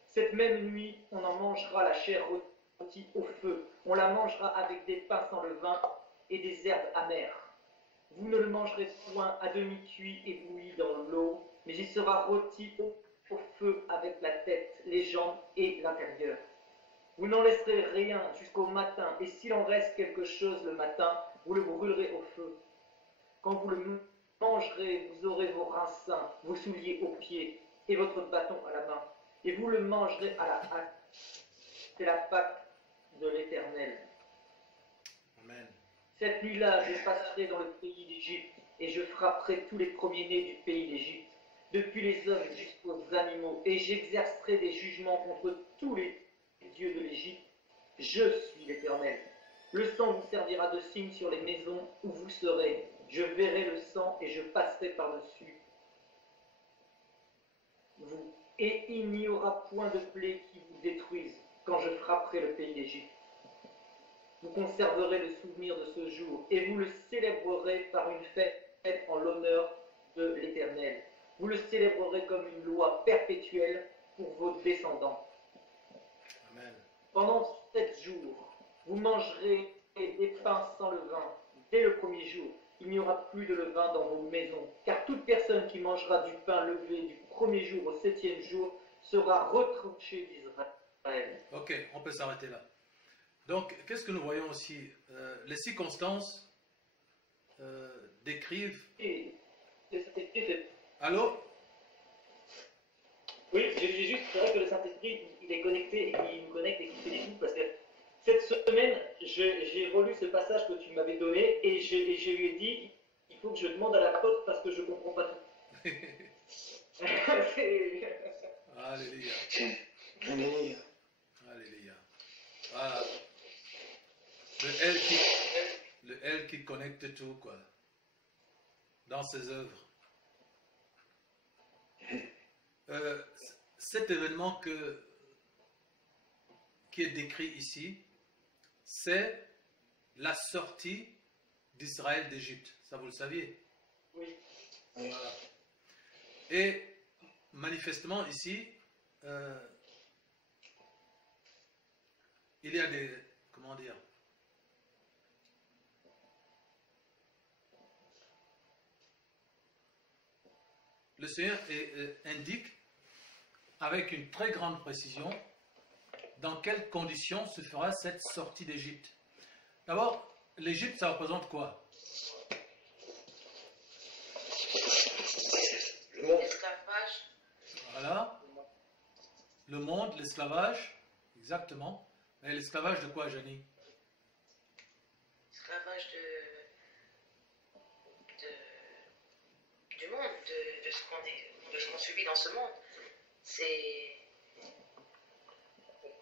Cette même nuit, on en mangera la chair rôtie au feu. On la mangera avec des pains sans levain et des herbes amères. Vous ne le mangerez point à demi cuit et bouilli dans l'eau, mais il sera rôti au feu avec la tête, les jambes et l'intérieur. Vous n'en laisserez rien jusqu'au matin, et s'il en reste quelque chose le matin, vous le brûlerez au feu. Quand vous le mangerez, vous aurez vos reins sains, vos souliers aux pieds et votre bâton à la main, et vous le mangerez à la hâte. C'est la Pâque de l'Éternel. Amen. Cette nuit-là, je passerai dans le pays d'Égypte, et je frapperai tous les premiers-nés du pays d'Égypte, depuis les hommes jusqu'aux animaux, et j'exercerai des jugements contre tous les dieux de l'Égypte. Je suis l'Éternel. Le sang vous servira de signe sur les maisons où vous serez. Je verrai le sang et je passerai par-dessus vous. Et il n'y aura point de plaie qui vous détruise quand je frapperai le pays d'Égypte. Vous conserverez le souvenir de ce jour et vous le célébrerez par une fête en l'honneur de l'Éternel. Vous le célébrerez comme une loi perpétuelle pour vos descendants. Amen. Pendant 7 jours, vous mangerez des pains sans levain. Dès le premier jour, il n'y aura plus de levain dans vos maisons, car toute personne qui mangera du pain levé du premier jour au 7e jour sera retranchée d'Israël. Ok, on peut s'arrêter là. Donc, qu'est-ce que nous voyons aussi? Les circonstances décrivent... Et le Saint-Esprit fait... Allô? Oui, je dis juste, c'est vrai que le Saint-Esprit, il est connecté, et il nous connecte et qu'il fait des coups, parce que cette semaine, j'ai relu ce passage que tu m'avais donné, et je lui ai dit, il faut que je demande à la pote parce que je ne comprends pas tout. Alléluia. Alléluia. Alléluia. Voilà. Le L qui connecte tout, quoi, dans ses œuvres. Cet événement qui est décrit ici, c'est la sortie d'Israël d'Égypte. Ça, vous le saviez? Oui. Voilà. Et manifestement, ici, il y a des... Comment dire? Le Seigneur indique avec une très grande précision dans quelles conditions se fera cette sortie d'Égypte. D'abord, l'Égypte, ça représente quoi? L'esclavage. Voilà. Le monde, l'esclavage, exactement. Mais l'esclavage de quoi, Janie? L'esclavage du monde, de ce qu'on subit dans ce monde. C'est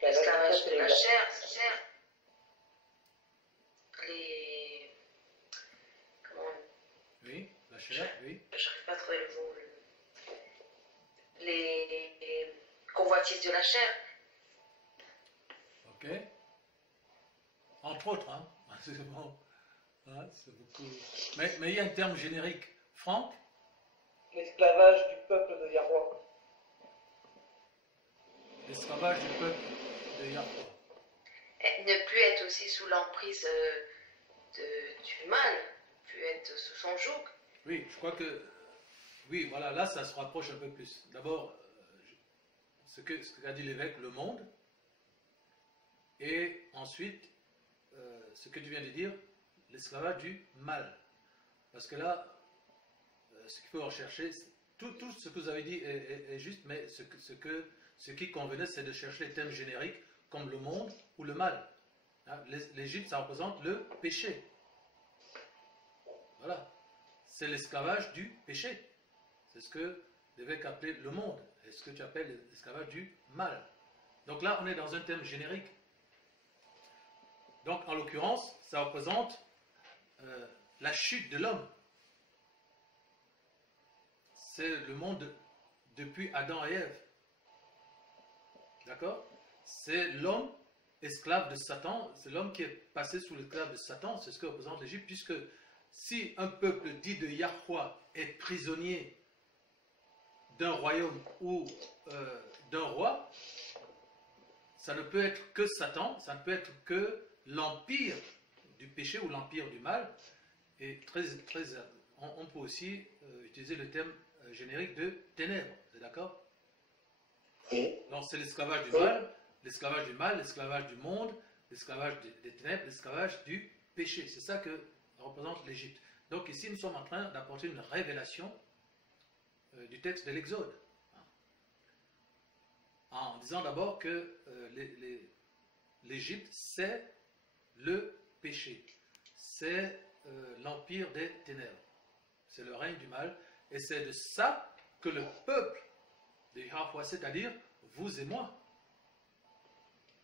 l'esclavage de la chair. Oui, la chair, oui. Je n'arrive pas à trouver le mot. Les convoitises de la chair. Ok. Entre autres, hein. C'est bon. Hein, c'est beaucoup. Mais il y a un terme générique. Franck? L'esclavage du peuple de Yahweh. L'esclavage du peuple de Yahweh. Ne plus être aussi sous l'emprise du mal, ne plus être sous son joug. Oui, je crois que... Oui, voilà, là, ça se rapproche un peu plus. D'abord, ce qu'a dit l'évêque, le monde. Et ensuite, ce que tu viens de dire, l'esclavage du mal. Parce que là, ce qu'il faut rechercher, tout ce que vous avez dit est juste, mais ce qui convenait, c'est de chercher les thèmes génériques comme le monde ou le mal. Hein, l'Égypte, ça représente le péché. Voilà. C'est l'esclavage du péché. C'est ce que l'évêque appelait le monde. Et ce que tu appelles l'esclavage du mal. Donc là, on est dans un thème générique. Donc, en l'occurrence, ça représente la chute de l'homme. C'est le monde depuis Adam et Ève. D'accord? C'est l'homme esclave de Satan. C'est l'homme qui est passé sous l'esclave de Satan. C'est ce que représente l'Égypte. Puisque si un peuple dit de Yahweh est prisonnier d'un royaume ou d'un roi, ça ne peut être que Satan. Ça ne peut être que l'empire du péché ou l'empire du mal. Et on peut aussi utiliser le terme générique de ténèbres, c'est d'accord? Oui. Donc c'est l'esclavage du mal, l'esclavage du monde, l'esclavage des ténèbres, l'esclavage du péché. C'est ça que représente l'Égypte. Donc ici nous sommes en train d'apporter une révélation du texte de l'Exode. En disant d'abord que l'Égypte c'est le péché. C'est l'empire des ténèbres. C'est le règne du mal. Et c'est de ça que le peuple de Yahweh, c'est-à-dire vous et moi.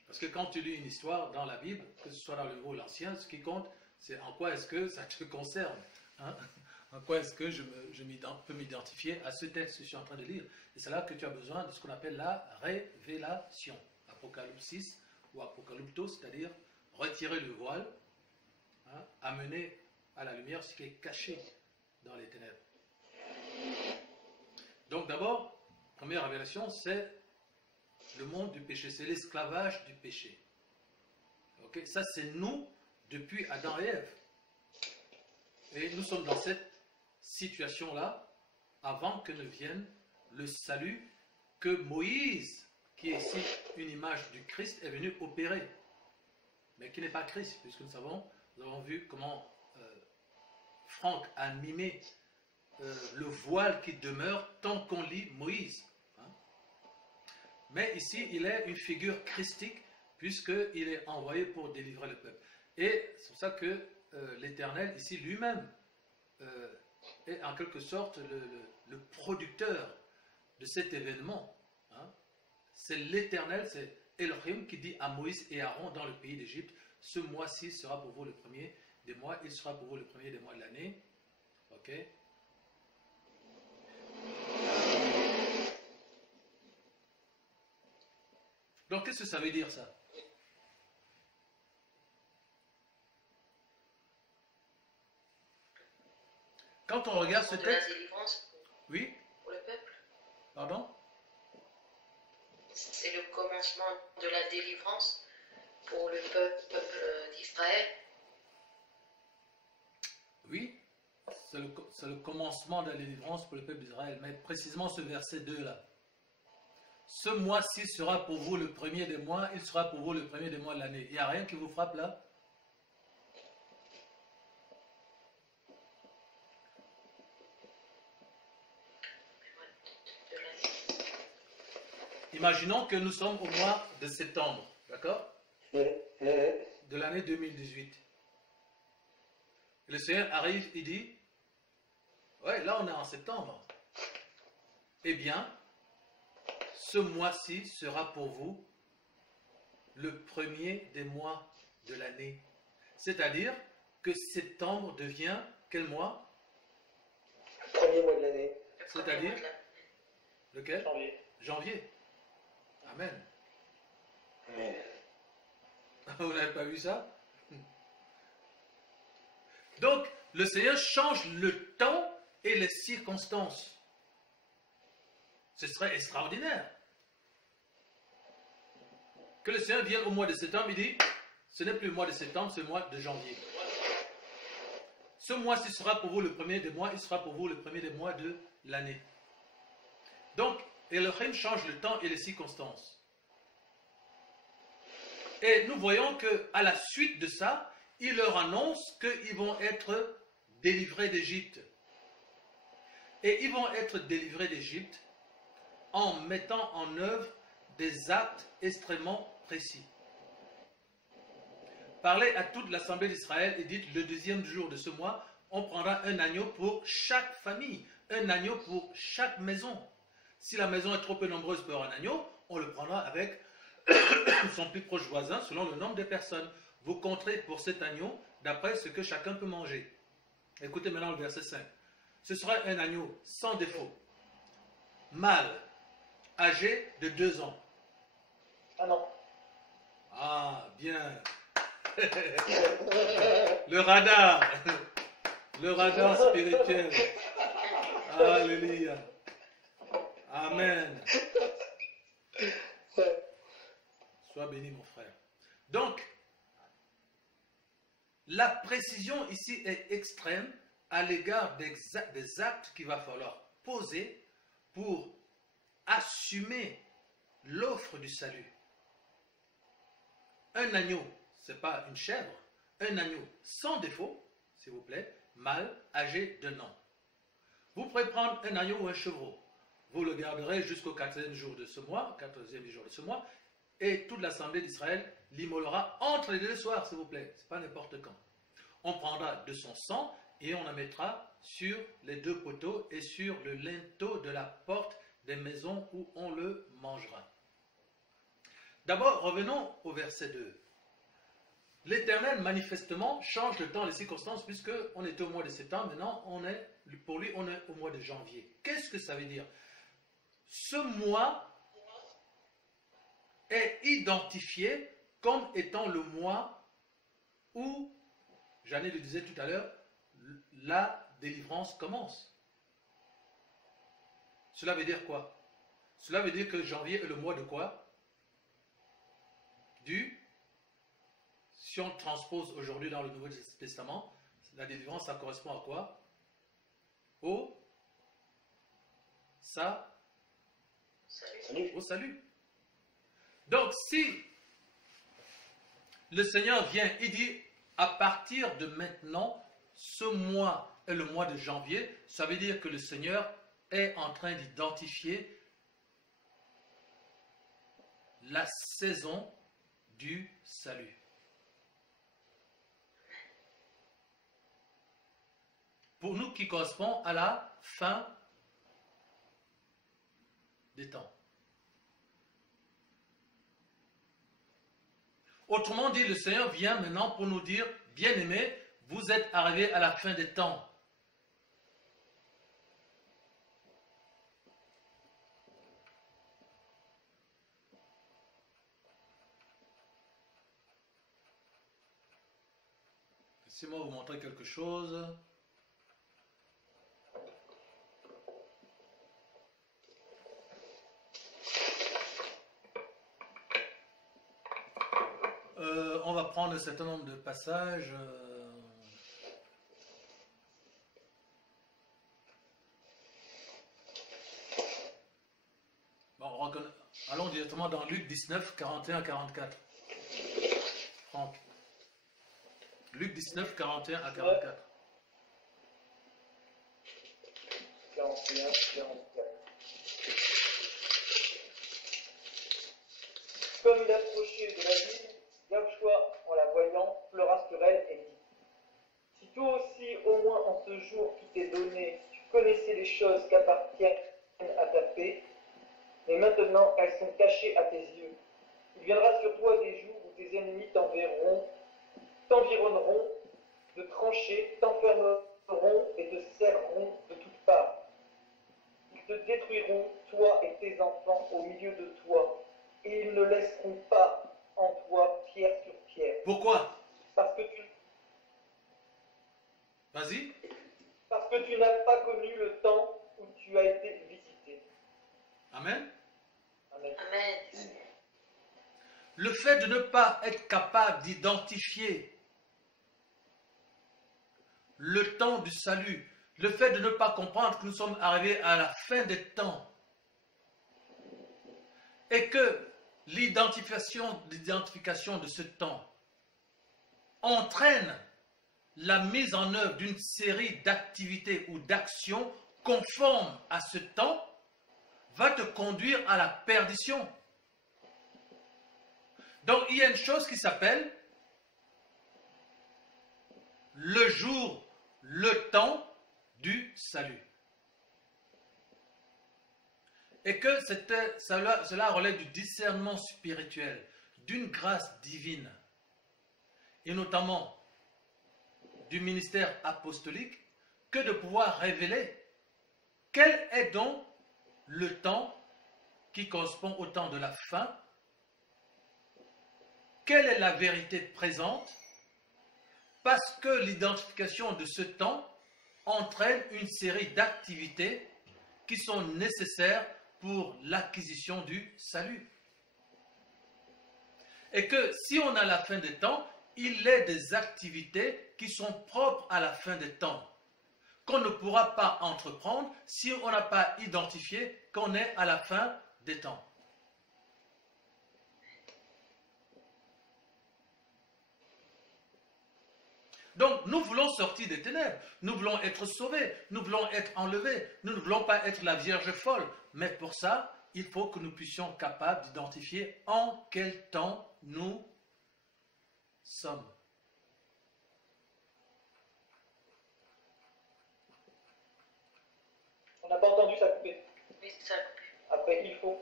Parce que quand tu lis une histoire dans la Bible, que ce soit dans le Nouveau ou l'Ancien, ce qui compte, c'est en quoi est-ce que ça te concerne. Hein? En quoi est-ce que je peux m'identifier à ce texte que je suis en train de lire. Et c'est là que tu as besoin de ce qu'on appelle la révélation. Apocalypse 6 ou Apocalypto, c'est-à-dire retirer le voile, hein, amener à la lumière ce qui est caché dans les ténèbres. Donc d'abord, première révélation, c'est le monde du péché, c'est l'esclavage du péché. Okay? Ça, c'est nous depuis Adam et Ève. Et nous sommes dans cette situation-là avant que ne vienne le salut que Moïse, qui est ici une image du Christ, est venu opérer. Mais qui n'est pas Christ, puisque nous avons vu comment Franck a mimé le voile qui demeure tant qu'on lit Moïse. Hein? Mais ici, il est une figure christique, puisqu'il est envoyé pour délivrer le peuple. Et c'est pour ça que l'Éternel, ici lui-même, est en quelque sorte le producteur de cet événement. Hein? C'est l'Éternel, c'est Elohim qui dit à Moïse et Aaron dans le pays d'Égypte ce mois-ci sera pour vous le premier des mois, il sera pour vous le premier des mois de l'année. Ok? Donc, qu'est-ce que ça veut dire, ça? Quand on regarde ce De la texte... délivrance Oui? pour le peuple. Pardon? C'est le commencement de la délivrance pour le peuple d'Israël. Oui, c'est le commencement de la délivrance pour le peuple d'Israël. Mais précisément ce verset 2 là. Ce mois-ci sera pour vous le premier des mois, il sera pour vous le premier des mois de l'année. Il n'y a rien qui vous frappe là? Imaginons que nous sommes au mois de septembre, d'accord? De l'année 2018. Le Seigneur arrive et dit, ouais, là on est en septembre. Eh bien, ce mois-ci sera pour vous le premier des mois de l'année. C'est-à-dire que septembre devient quel mois? Premier mois de l'année. C'est-à-dire lequel? Janvier. Janvier. Amen. Amen. Vous n'avez pas vu ça? Donc, le Seigneur change le temps et les circonstances. Ce serait extraordinaire. Que le Seigneur vienne au mois de septembre, il dit, ce n'est plus le mois de septembre, c'est le mois de janvier. Ce mois-ci sera pour vous le premier des mois, il sera pour vous le premier des mois de l'année. Donc, Elohim change le temps et les circonstances. Et nous voyons qu'à la suite de ça, il leur annonce qu'ils vont être délivrés d'Égypte. Et ils vont être délivrés d'Égypte en mettant en œuvre des actes extrêmement précis. Parlez à toute l'assemblée d'Israël et dites, le deuxième jour de ce mois, on prendra un agneau pour chaque famille, un agneau pour chaque maison. Si la maison est trop peu nombreuse pour un agneau, on le prendra avec son plus proche voisin selon le nombre de personnes. Vous compterez pour cet agneau d'après ce que chacun peut manger. Écoutez maintenant le verset 5. Ce sera un agneau sans défaut, mâle, âgé de 2 ans. Ah non. Ah, bien. Le radar spirituel. Alléluia. Amen. Sois béni, mon frère. Donc, la précision ici est extrême à l'égard des actes qu'il va falloir poser pour assumer l'offre du salut. Un agneau, ce n'est pas une chèvre, un agneau sans défaut, s'il vous plaît, mâle, âgé d'1 an. Vous pourrez prendre un agneau ou un chevreau. Vous le garderez jusqu'au 4e jour de ce mois, 4e jour de ce mois, et toute l'assemblée d'Israël l'immolera entre les 2 soirs, s'il vous plaît. Ce n'est pas n'importe quand. On prendra de son sang et on la mettra sur les 2 poteaux et sur le linteau de la porte des maisons où on le mangera. D'abord, revenons au verset 2. L'Éternel, manifestement, change le temps et les circonstances, puisqu'on était au mois de septembre, maintenant, pour lui, on est au mois de janvier. Qu'est-ce que ça veut dire? Ce mois est identifié comme étant le mois où, Jeanne le disait tout à l'heure, la délivrance commence. Cela veut dire quoi? Cela veut dire que janvier est le mois de quoi? Si on transpose aujourd'hui dans le Nouveau Testament, la délivrance, ça correspond à quoi? Au salut. Donc, si le Seigneur vient, il dit, à partir de maintenant, ce mois est le mois de janvier, ça veut dire que le Seigneur est en train d'identifier la saison du salut. Pour nous qui correspond à la fin des temps. Autrement dit, le Seigneur vient maintenant pour nous dire, bien-aimés, vous êtes arrivés à la fin des temps. Laissez-moi vous montrer quelque chose. On va prendre un certain nombre de passages. Bon, allons directement dans Luc 19, 41 à 44. Franck. Luc 19, 41 à 44. 41, 44. Comme il approchait de la ville, Yahushua, en la voyant, pleura sur elle et dit: Si toi aussi, au moins en ce jour qui t'est donné, tu connaissais les choses qui appartiennent à ta paix, mais maintenant elles sont cachées à tes yeux. Il viendra sur toi des jours où tes ennemis t'environneront de tranchées, t'enfermeront et te serreront de toutes parts. Ils te détruiront, toi et tes enfants, au milieu de toi, et ils ne laisseront pas en toi pierre sur pierre. Pourquoi? Parce que tu Vas-y. Parce que tu n'as pas connu le temps où tu as été visité. Amen. Amen. Amen. Le fait de ne pas être capable d'identifier le temps du salut, le fait de ne pas comprendre que nous sommes arrivés à la fin des temps et que l'identification de ce temps entraîne la mise en œuvre d'une série d'activités ou d'actions conformes à ce temps, va te conduire à la perdition. Donc il y a une chose qui s'appelle le jour, le temps du salut. Et que cela relève du discernement spirituel, d'une grâce divine, et notamment du ministère apostolique, que de pouvoir révéler quel est donc le temps qui correspond au temps de la fin, quelle est la vérité présente, parce que l'identification de ce temps entraîne une série d'activités qui sont nécessaires pour l'acquisition du salut. Et que si on a la fin des temps, il est des activités qui sont propres à la fin des temps, qu'on ne pourra pas entreprendre si on n'a pas identifié qu'on est à la fin des temps. Donc, nous voulons sortir des ténèbres, nous voulons être sauvés, nous voulons être enlevés, nous ne voulons pas être la Vierge folle. Mais pour ça, il faut que nous puissions être capables d'identifier en quel temps nous sommes. On n'a pas entendu ça couper. Oui, ça a coupé. Après, il faut.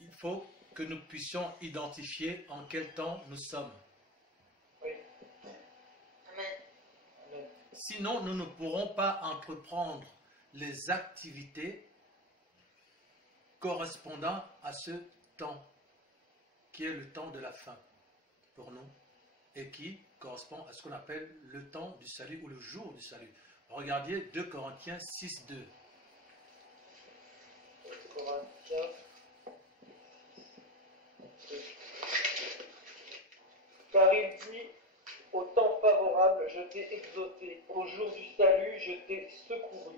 Il faut que nous puissions identifier en quel temps nous sommes. Oui. Amen. Amen. Sinon, nous ne pourrons pas entreprendre les activités correspondant à ce temps, qui est le temps de la fin pour nous, et qui correspond à ce qu'on appelle le temps du salut ou le jour du salut. Regardez 2 Corinthiens 6, 2. Corinthiens. Car il dit, au temps favorable, je t'ai exaucé, au jour du salut, je t'ai secouru.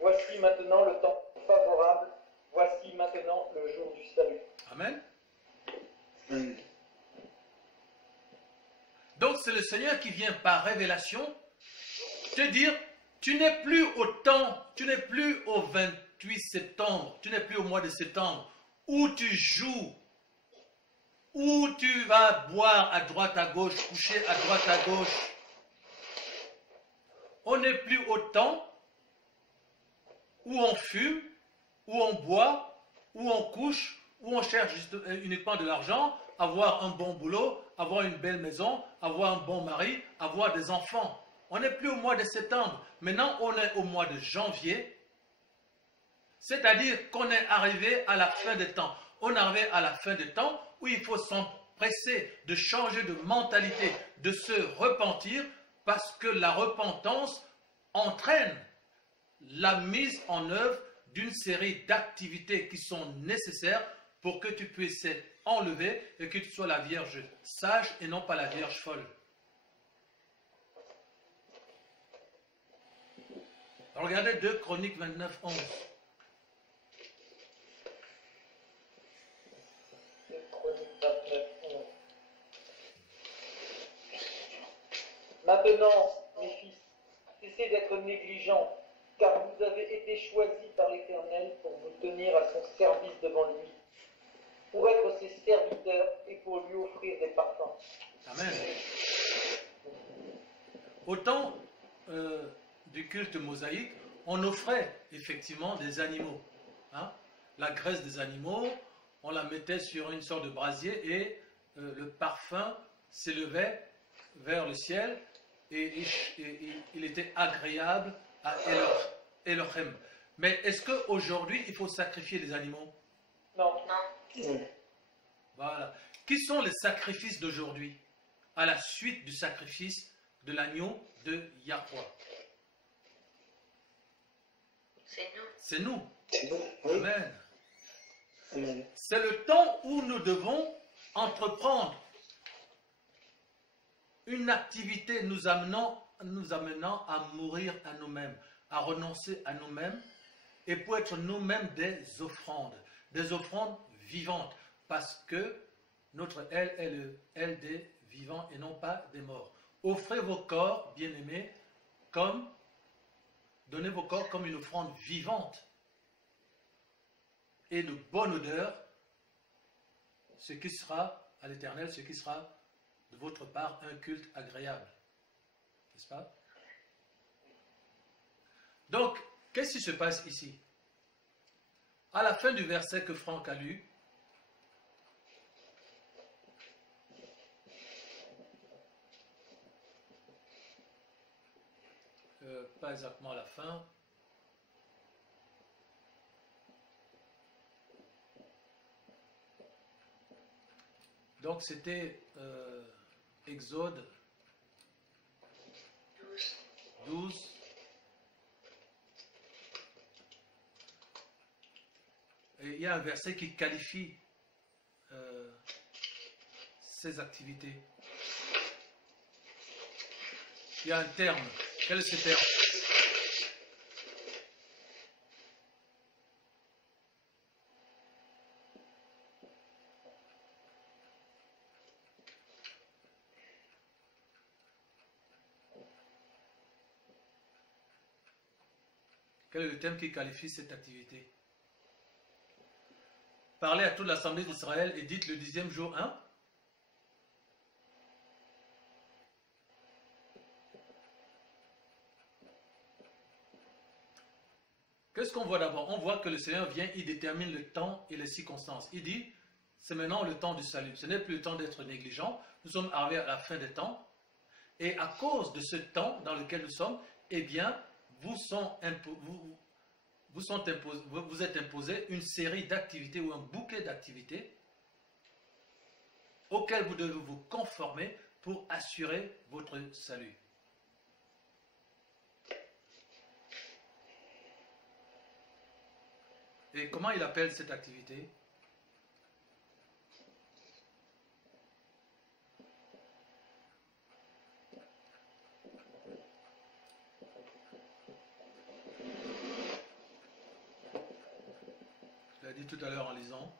Voici maintenant le temps favorable, voici maintenant le jour du salut. Amen. Amen. Donc c'est le Seigneur qui vient par révélation te dire, tu n'es plus au temps, tu n'es plus au 28 septembre, tu n'es plus au mois de septembre, où tu joues, où tu vas boire à droite à gauche, coucher à droite à gauche. On n'est plus au temps où on fume, où on boit, où on couche, où on cherche uniquement de l'argent, avoir un bon boulot, avoir une belle maison, avoir un bon mari, avoir des enfants. On n'est plus au mois de septembre. Maintenant, on est au mois de janvier. C'est-à-dire qu'on est arrivé à la fin des temps. On est arrivé à la fin des temps où il faut s'empresser de changer de mentalité, de se repentir, parce que la repentance entraîne la mise en œuvre d'une série d'activités qui sont nécessaires pour que tu puisses être enlevé et que tu sois la Vierge sage et non pas la Vierge folle. Regardez 2 Chroniques 29, 11. Chronique 29, 11. Maintenant, mes fils, cessez d'être négligents, car vous avez été choisis par l'Éternel pour vous tenir à son service devant lui, pour être ses serviteurs et pour lui offrir des parfums. Amen. Au temps du culte mosaïque, on offrait effectivement des animaux. Hein? La graisse des animaux, on la mettait sur une sorte de brasier et le parfum s'élevait vers le ciel et il était agréable à Elohim. Mais est-ce qu'aujourd'hui, il faut sacrifier les animaux? Non. Voilà. Qui sont les sacrifices d'aujourd'hui à la suite du sacrifice de l'agneau de Yahweh? C'est nous. C'est nous. C'est nous, oui. Amen. Amen. C'est le temps où nous devons entreprendre une activité nous amenant à mourir à nous-mêmes, à renoncer à nous-mêmes et pour être nous-mêmes des offrandes vivantes, parce que notre aile est le aile des vivants et non pas des morts. Offrez vos corps, bien-aimés, donnez vos corps comme une offrande vivante et de bonne odeur, ce qui sera à l'Éternel, ce qui sera de votre part un culte agréable. N'est-ce pas? Donc, qu'est-ce qui se passe ici? À la fin du verset que Franck a lu, pas exactement à la fin, donc c'était Exode 12. Et il y a un verset qui qualifie ces activités. Il y a un terme. Quel est ce terme? Quel est le terme qui qualifie cette activité? Parlez à toute l'assemblée d'Israël et dites le 10e jour 1. Qu'est-ce qu'on voit d'abord? On voit que le Seigneur vient, il détermine le temps et les circonstances. Il dit, c'est maintenant le temps du salut. Ce n'est plus le temps d'être négligent. Nous sommes arrivés à la fin des temps. Et à cause de ce temps dans lequel nous sommes, eh bien, vous êtes imposé une série d'activités ou un bouquet d'activités auxquelles vous devez vous conformer pour assurer votre salut. Et comment il appelle cette activité? Je l'ai dit tout à l'heure en lisant.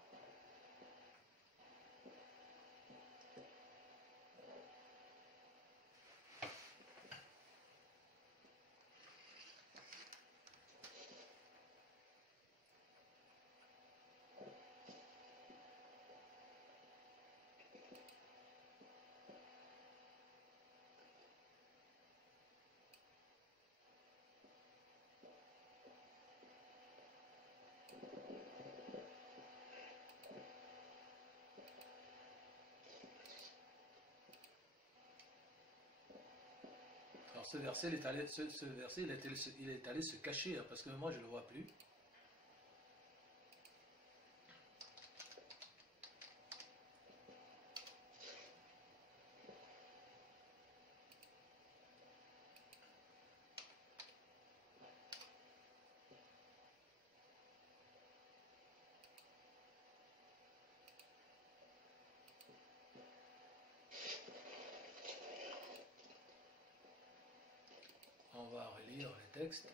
Alors ce verset, il est allé, ce verset, il est allé se cacher, hein, parce que moi je ne le vois plus. On va relire les textes.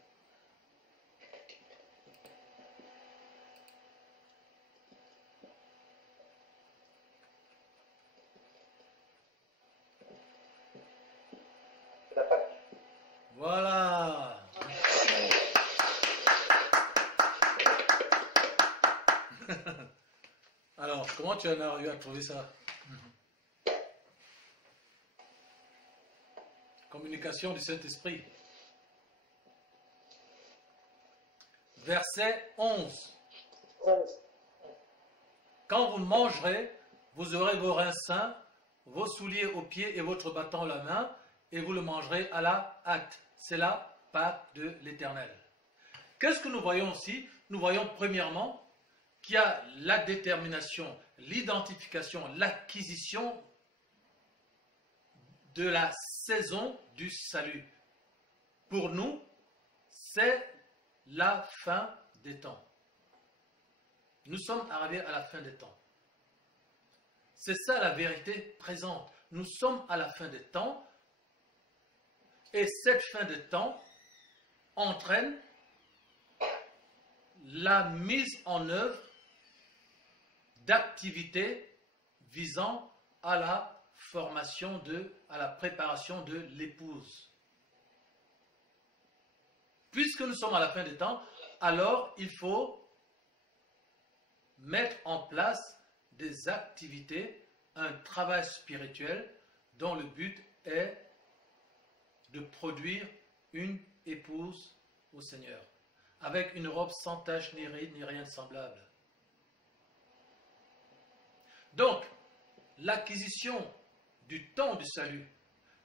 La Pâque. Voilà. Alors, comment tu en es arrivé à trouver ça? Communication du Saint-Esprit. Verset 11. 11. Quand vous mangerez, vous aurez vos reins sains, vos souliers aux pieds et votre bâton à la main, et vous le mangerez à la hâte. C'est la Pâque de l'Éternel. Qu'est-ce que nous voyons ici? Nous voyons premièrement qu'il y a la détermination, l'identification, l'acquisition de la saison du salut. Pour nous, c'est la fin des temps. Nous sommes arrivés à la fin des temps. C'est ça la vérité présente. Nous sommes à la fin des temps et cette fin des temps entraîne la mise en œuvre d'activités visant à la formation à la préparation de l'épouse. Puisque nous sommes à la fin des temps, alors il faut mettre en place des activités, un travail spirituel dont le but est de produire une épouse au Seigneur, avec une robe sans tache ni ride ni rien de semblable. Donc, l'acquisition du temps du salut,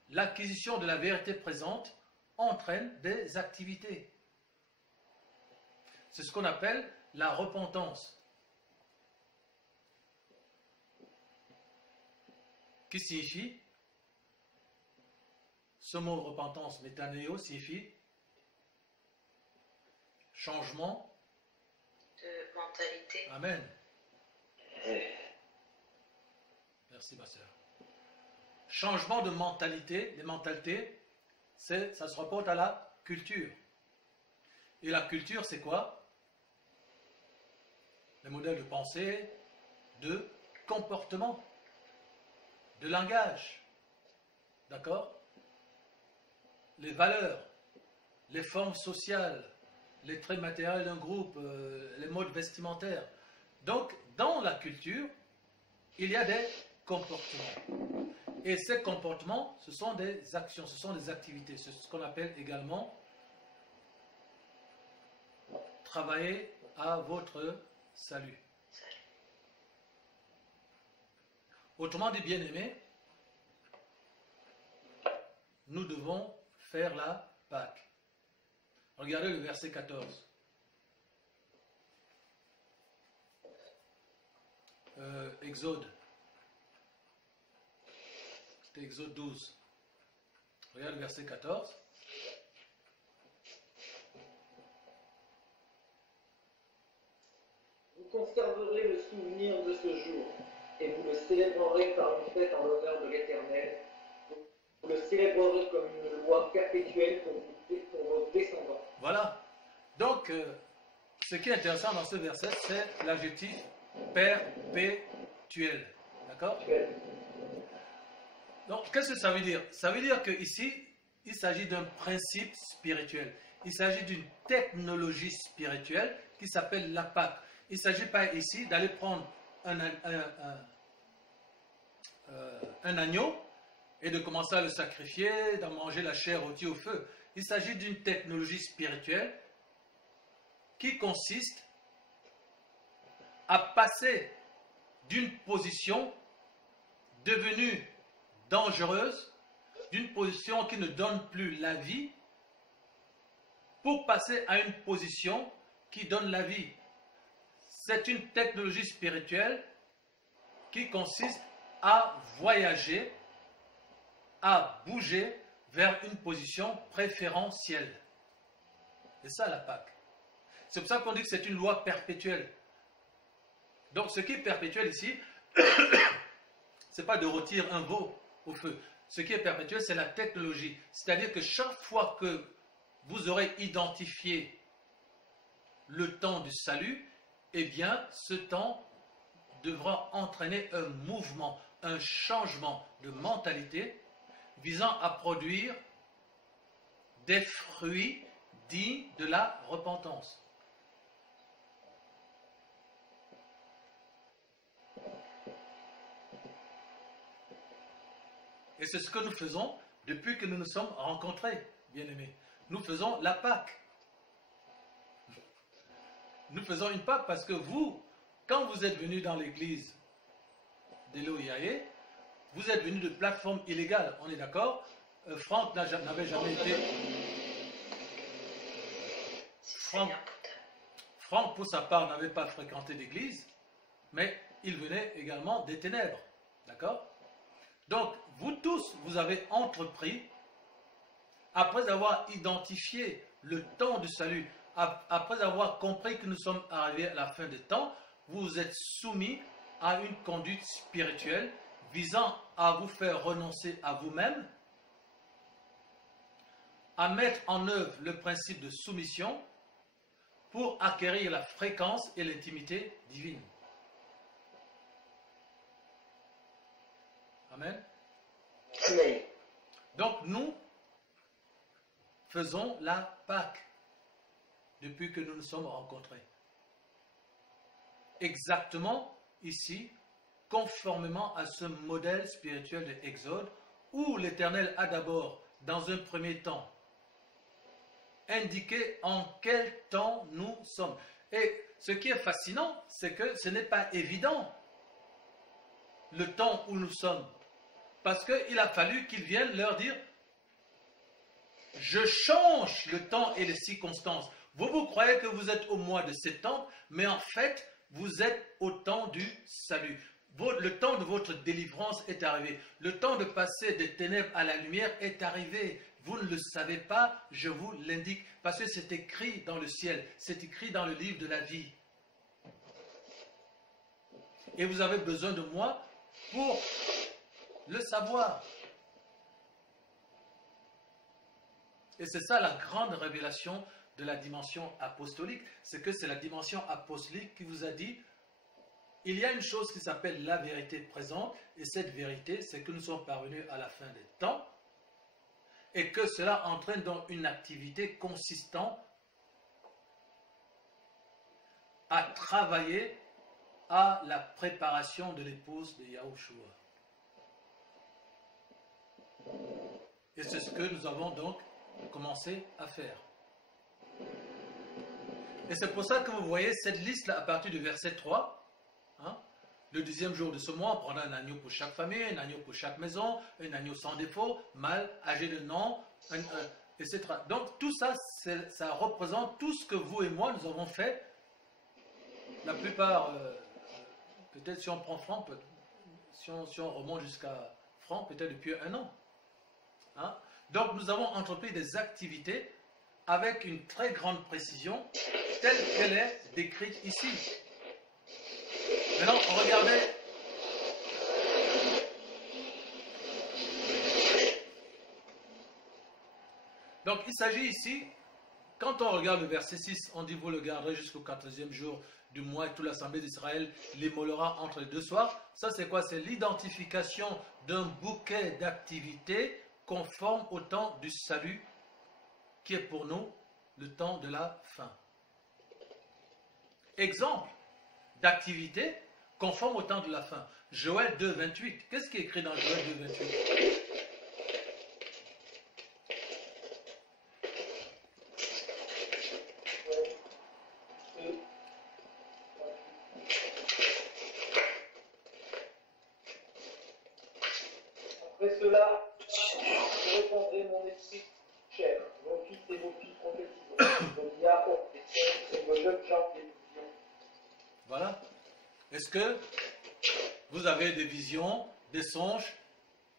l'acquisition de la vérité présente entraîne des activités. C'est ce qu'on appelle la repentance. Qui signifie? Ce mot repentance, métanéo, signifie changement De mentalité. Amen. Merci ma sœur. Changement de mentalité, les mentalités, ça se rapporte à la culture. Et la culture, c'est quoi? Les modèles de pensée, de comportement, de langage. D'accord? Les valeurs, les formes sociales, les traits matériels d'un groupe, les modes vestimentaires. Donc, dans la culture, il y a des comportements. Et ces comportements, ce sont des actions, ce sont des activités. C'est ce qu'on appelle également travailler à votre salut. Autrement dit, bien-aimés, nous devons faire la Pâque. Regardez le verset 14. Exode. C'était Exode 12. Regarde le verset 14. Vous conserverez le souvenir de ce jour, et vous le célébrerez par une fête en l'honneur de l'Éternel. Vous le célébrerez comme une loi perpétuelle pour vos descendants. Voilà. Donc, ce qui est intéressant dans ce verset, c'est l'adjectif perpétuel. D'accord? Donc, qu'est-ce que ça veut dire? Ça veut dire qu'ici, il s'agit d'un principe spirituel. Il s'agit d'une technologie spirituelle qui s'appelle la Pâque. Il ne s'agit pas ici d'aller prendre un agneau et de commencer à le sacrifier, d'en manger la chair rôtie au feu. Il s'agit d'une technologie spirituelle qui consiste à passer d'une position devenue dangereuse d'une position qui ne donne plus la vie pour passer à une position qui donne la vie. C'est une technologie spirituelle qui consiste à voyager, à bouger vers une position préférentielle. C'est ça la Pâque. C'est pour ça qu'on dit que c'est une loi perpétuelle. Donc ce qui est perpétuel ici, c'est pas de rôtir un veau au feu. Ce qui est perpétuel, c'est la technologie. C'est-à-dire que chaque fois que vous aurez identifié le temps du salut, eh bien, ce temps devra entraîner un mouvement, un changement de mentalité visant à produire des fruits dignes de la repentance. Et c'est ce que nous faisons depuis que nous nous sommes rencontrés, bien-aimés. Nous faisons la Pâque. Nous faisons une Pâque parce que vous, quand vous êtes venus dans l'église d'Eloïaïe, vous êtes venus de plateforme illégale, on est d'accord? Franck n'avait jamais été... Franck, pour sa part, n'avait pas fréquenté l'église, mais il venait également des ténèbres, d'accord? Donc, vous tous, vous avez entrepris, après avoir identifié le temps du salut, après avoir compris que nous sommes arrivés à la fin des temps, vous vous êtes soumis à une conduite spirituelle visant à vous faire renoncer à vous-même, à mettre en œuvre le principe de soumission pour acquérir la fréquence et l'intimité divine. Amen. Amen. Donc nous faisons la Pâque depuis que nous nous sommes rencontrés. Exactement ici, conformément à ce modèle spirituel de Exode, où l'Éternel a d'abord, dans un premier temps, indiqué en quel temps nous sommes. Et ce qui est fascinant, c'est que ce n'est pas évident le temps où nous sommes. Parce qu'il a fallu qu'il vienne leur dire, je change le temps et les circonstances. Vous croyez que vous êtes au mois de septembre, mais en fait, vous êtes au temps du salut. Le temps de votre délivrance est arrivé. Le temps de passer des ténèbres à la lumière est arrivé. Vous ne le savez pas, je vous l'indique, parce que c'est écrit dans le ciel, c'est écrit dans le livre de la vie. Et vous avez besoin de moi pour le savoir. Et c'est ça la grande révélation de la dimension apostolique, c'est que c'est la dimension apostolique qui vous a dit, il y a une chose qui s'appelle la vérité présente, et cette vérité, c'est que nous sommes parvenus à la fin des temps, et que cela entraîne donc une activité consistant à travailler à la préparation de l'épouse de Yahushua. Et c'est ce que nous avons donc commencé à faire. Et c'est pour ça que vous voyez cette liste-là à partir du verset 3. Le 10e jour de ce mois, on prendra un agneau pour chaque famille, un agneau pour chaque maison, un agneau sans défaut, mâle, âgé de nom, etc. Donc tout ça, ça représente tout ce que vous et moi, nous avons fait. La plupart, peut-être si on prend Franck, si on remonte jusqu'à Franck, peut-être depuis 1 an. Donc nous avons entrepris des activités avec une très grande précision, telle qu'elle est décrite ici. Maintenant, regardez. Donc, il s'agit ici, quand on regarde le verset 6, on dit, vous le garderez jusqu'au 14e jour du mois et toute l'assemblée d'Israël l'émolera entre les 2 soirs. Ça, c'est quoi? C'est l'identification d'un bouquet d'activités conforme au temps du salut, qui est pour nous le temps de la fin. Exemple d'activité conforme au temps de la fin. Joël 2, 28. Qu'est-ce qui est écrit dans Joël 2, 28? Après cela, répandrai mon esprit cher. Vos fils et vos filles prophétiseront. Vos vieillards prophétiseront et vos jeunes gens des visions. Voilà. Est-ce que vous avez des visions, des songes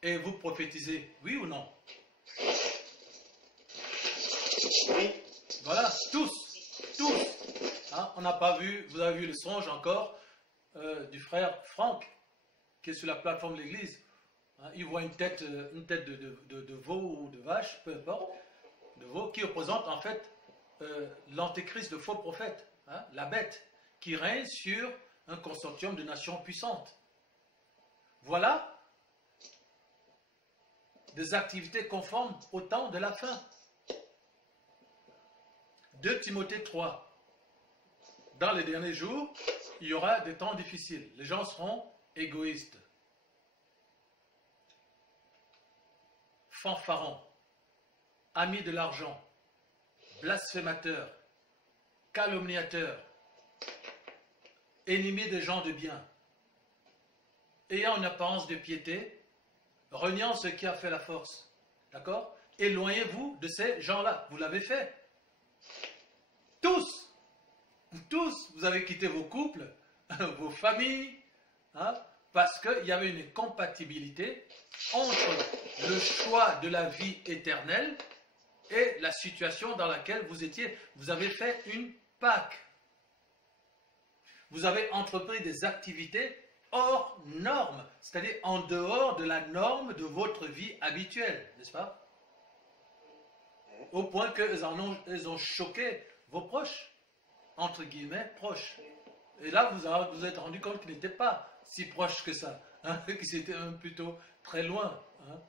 et vous prophétisez? Oui ou non? Oui. Voilà, tous, tous. Hein, on n'a pas vu, vous avez vu le songe encore du frère Franck, qui est sur la plateforme de l'église. Hein, il voit une tête de veau ou de vache, peu importe, de veau, qui représente en fait l'antéchrist, le faux prophète, hein, la bête, qui règne sur un consortium de nations puissantes. Voilà des activités conformes au temps de la fin. 2 Timothée 3. Dans les derniers jours, il y aura des temps difficiles. Les gens seront égoïstes, fanfarons, amis de l'argent, blasphémateurs, calomniateurs, ennemis des gens de bien, ayant une apparence de piété, reniant ce qui a fait la force. D'accord? Éloignez-vous de ces gens-là. Vous l'avez fait. Tous, vous avez quitté vos couples, vos familles, hein, parce qu'il y avait une incompatibilité entre le choix de la vie éternelle et la situation dans laquelle vous étiez. Vous avez fait une Pâque. Vous avez entrepris des activités hors normes, c'est-à-dire en dehors de la norme de votre vie habituelle, n'est-ce pas? Au point qu'elles ont choqué vos proches, entre guillemets, proches. Et là, vous vous êtes rendu compte qu'ils n'étaient pas si proches que ça, hein, qu'ils étaient plutôt très loin. Hein.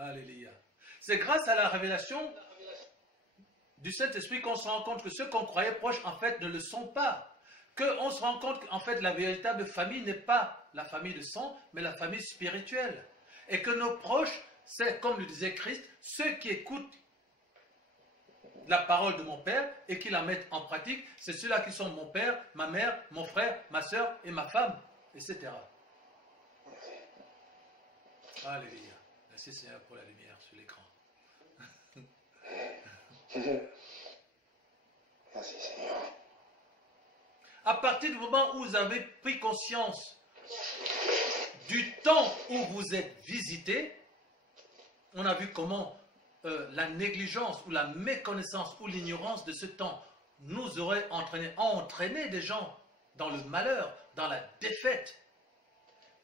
Alléluia. C'est grâce à la révélation du Saint-Esprit qu'on se rend compte que ceux qu'on croyait proches, en fait, ne le sont pas. Qu'on se rend compte qu'en fait, la véritable famille n'est pas la famille de sang, mais la famille spirituelle. Et que nos proches, c'est, comme le disait Christ, ceux qui écoutent la parole de mon Père et qui la mettent en pratique, c'est ceux-là qui sont mon Père, ma mère, mon frère, ma soeur et ma femme, etc. Alléluia. Merci Seigneur pour la lumière sur l'écran. Merci Seigneur. À partir du moment où vous avez pris conscience du temps où vous êtes visité, on a vu comment la négligence ou la méconnaissance ou l'ignorance de ce temps nous aurait entraîné des gens dans le malheur, dans la défaite.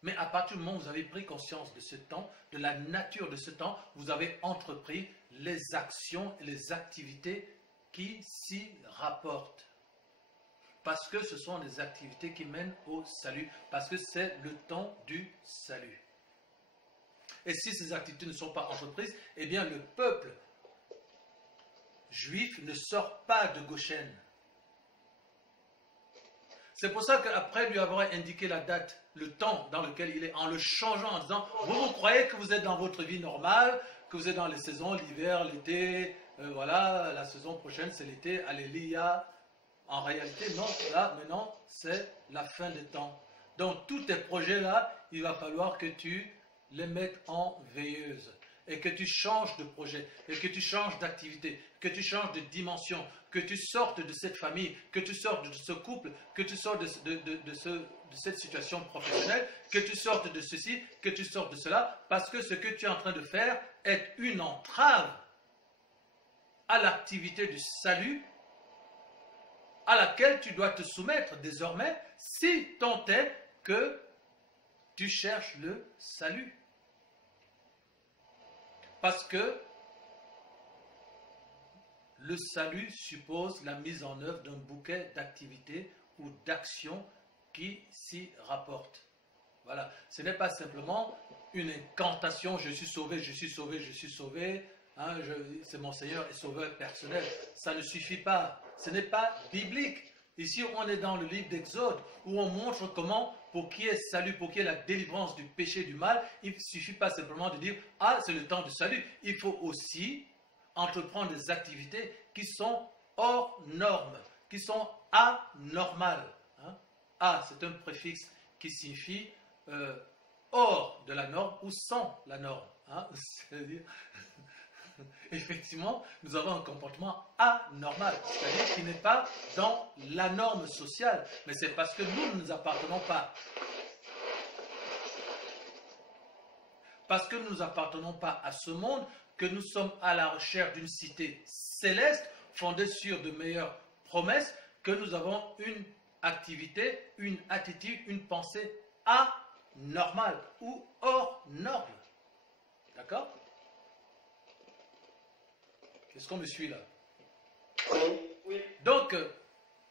Mais à partir du moment où vous avez pris conscience de ce temps, de la nature de ce temps, vous avez entrepris les actions et les activités qui s'y rapportent. Parce que ce sont des activités qui mènent au salut, parce que c'est le temps du salut. Et si ces activités ne sont pas entreprises, eh bien le peuple juif ne sort pas de Goshen. C'est pour ça qu'après lui avoir indiqué la date, le temps dans lequel il est, en le changeant, en disant, vous croyez que vous êtes dans votre vie normale, que vous êtes dans les saisons, l'hiver, l'été, voilà, la saison prochaine c'est l'été, alléluia. En réalité, non, là, maintenant, c'est la fin des temps. Donc, tous tes projets-là, il va falloir que tu les mettes en veilleuse et que tu changes de projet, et que tu changes d'activité, que tu changes de dimension, que tu sortes de cette famille, que tu sortes de ce couple, que tu sortes de cette situation professionnelle, que tu sortes de ceci, que tu sortes de cela, parce que ce que tu es en train de faire est une entrave à l'activité du salut à laquelle tu dois te soumettre désormais si tant est que tu cherches le salut. Parce que le salut suppose la mise en œuvre d'un bouquet d'activités ou d'actions qui s'y rapportent. Voilà. Ce n'est pas simplement une incantation, je suis sauvé, je suis sauvé, je suis sauvé, hein, c'est mon Seigneur et sauveur personnel. Ça ne suffit pas. Ce n'est pas biblique. Ici, on est dans le livre d'Exode où on montre comment, pour qu'il y ait salut, pour qu'il y ait la délivrance du péché, du mal, il ne suffit pas simplement de dire « Ah, c'est le temps du salut ». Il faut aussi entreprendre des activités qui sont hors normes, qui sont anormales. Hein? Ah, c'est un préfixe qui signifie hors de la norme ou sans la norme. Hein? C'est-à-dire, effectivement, nous avons un comportement anormal, c'est-à-dire qui n'est pas dans la norme sociale, mais c'est parce que nous ne nous appartenons pas. Parce que nous ne nous appartenons pas à ce monde, que nous sommes à la recherche d'une cité céleste, fondée sur de meilleures promesses, que nous avons une activité, une attitude, une pensée anormale ou hors norme. D'accord? Est-ce qu'on me suit là? Oui. Oui. Donc,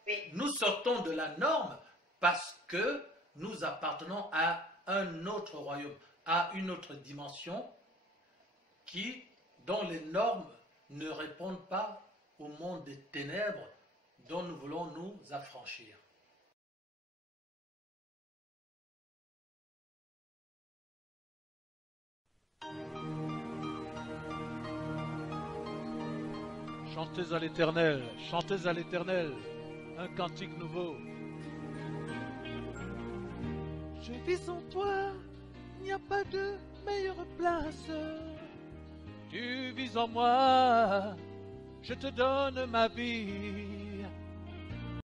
Oui. nous sortons de la norme parce que nous appartenons à un autre royaume, à une autre dimension dont les normes ne répondent pas au monde des ténèbres dont nous voulons nous affranchir. Chantez à l'Éternel, un cantique nouveau. Je vis en toi, il n'y a pas de meilleure place. Tu vis en moi, je te donne ma vie.